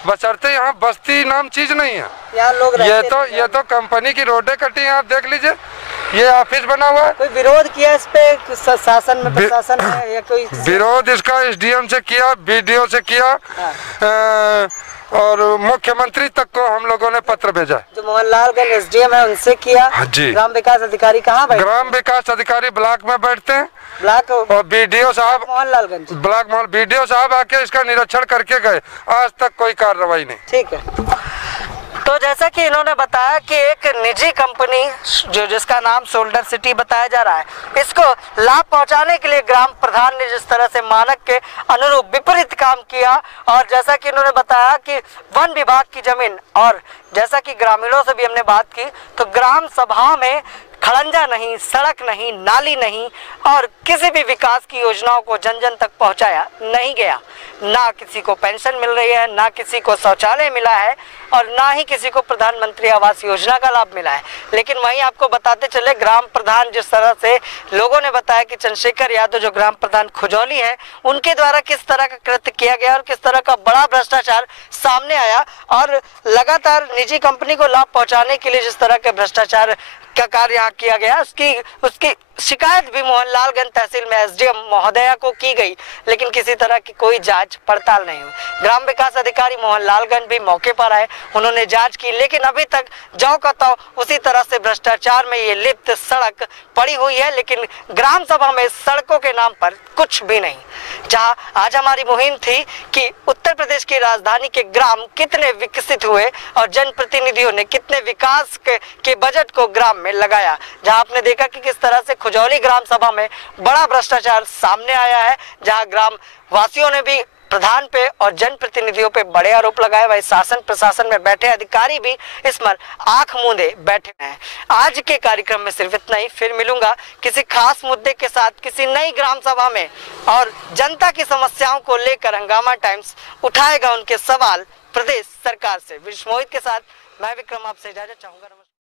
बशर्ते यहाँ बस्ती नाम चीज नहीं है। यहाँ लोग ये तो कंपनी की रोडें कटी हैं, आप देख लीजिए। ये ऑफिस बना हुआ है। कोई विरोध किया इस पे शासन में, प्रशासन है या कोई? विरोध इसका एसडीएम से किया, बीडीओ से किया और मुख्यमंत्री तक को हम लोगों ने पत्र भेजा। जो मोहनलालगंज एसडीएम है उनसे किया। जी। ग्राम विकास अधिकारी कहाँ बैठते? ग्राम विकास अधिकारी ब्लॉक में बैठते हैं। ब्लॉक और बीडीओ साहब मोहनलालगंज ब्लॉक बीडीओ साहब आके इसका निरीक्षण करके गए। आज तक कोई कार्रवाई नहीं। ठीक है। तो जैसा कि इन्होंने बताया कि एक निजी कंपनी जिसका नाम शोल्डर सिटी बताया जा रहा है, इसको लाभ पहुंचाने के लिए ग्राम प्रधान ने जिस तरह से मानक के अनुरूप विपरीत काम किया। और जैसा कि इन्होंने बताया कि वन विभाग की जमीन, और जैसा कि ग्रामीणों से भी हमने बात की तो ग्राम सभा में खड़ंजा नहीं, सड़क नहीं, नाली नहीं और किसी भी विकास की योजनाओं को जन जन तक पहुंचाया नहीं गया। ना किसी को पेंशन मिल रही है, ना किसी को शौचालय मिला है और ना ही किसी को प्रधानमंत्री आवास योजना का लाभ मिला है। लेकिन वहीं आपको बताते चले, ग्राम प्रधान जिस तरह से लोगों ने बताया कि चंद्रशेखर यादव जो ग्राम प्रधान खुजौली है, उनके द्वारा किस तरह का कृत्य किया गया और किस तरह का बड़ा भ्रष्टाचार सामने आया और लगातार निजी कंपनी को लाभ पहुंचाने के लिए जिस तरह के भ्रष्टाचार का कार्य यहाँ किया गया, उसकी शिकायत भी मोहनलालगंज तहसील में एसडीएम महोदया को की गई, लेकिन किसी तरह की कोई जांच पड़ताल नहीं हुई। ग्राम विकास अधिकारी मोहनलालगंज भी मौके पर आए, उन्होंने जांच की, लेकिन अभी तक ज्यों का त्यों उसी तरह से भ्रष्टाचार में ये लिप्त सड़क पड़ी हुई है। लेकिन ग्राम सभा में सड़कों के नाम पर कुछ भी नहीं। जहां आज हमारी मुहिम थी कि उत्तर प्रदेश की राजधानी के ग्राम कितने विकसित हुए और जनप्रतिनिधियों ने कितने विकास के बजट को ग्राम में लगाया। जहां आपने देखा कि किस तरह से खुजौली ग्राम सभा में बड़ा भ्रष्टाचार सामने आया है, जहां ग्राम वासियों ने भी प्रधान पे और जनप्रतिनिधियों पे बड़े आरोप लगाए। वही शासन प्रशासन में बैठे अधिकारी भी इस पर आंख मूंदे बैठे हैं। आज के कार्यक्रम में सिर्फ इतना ही, फिर मिलूंगा किसी खास मुद्दे के साथ किसी नई ग्राम सभा में और जनता की समस्याओं को लेकर हंगामा टाइम्स उठाएगा उनके सवाल प्रदेश सरकार से। विश्व मोहित के साथ मैं विक्रम आपसे इजाजत चाहूंगा।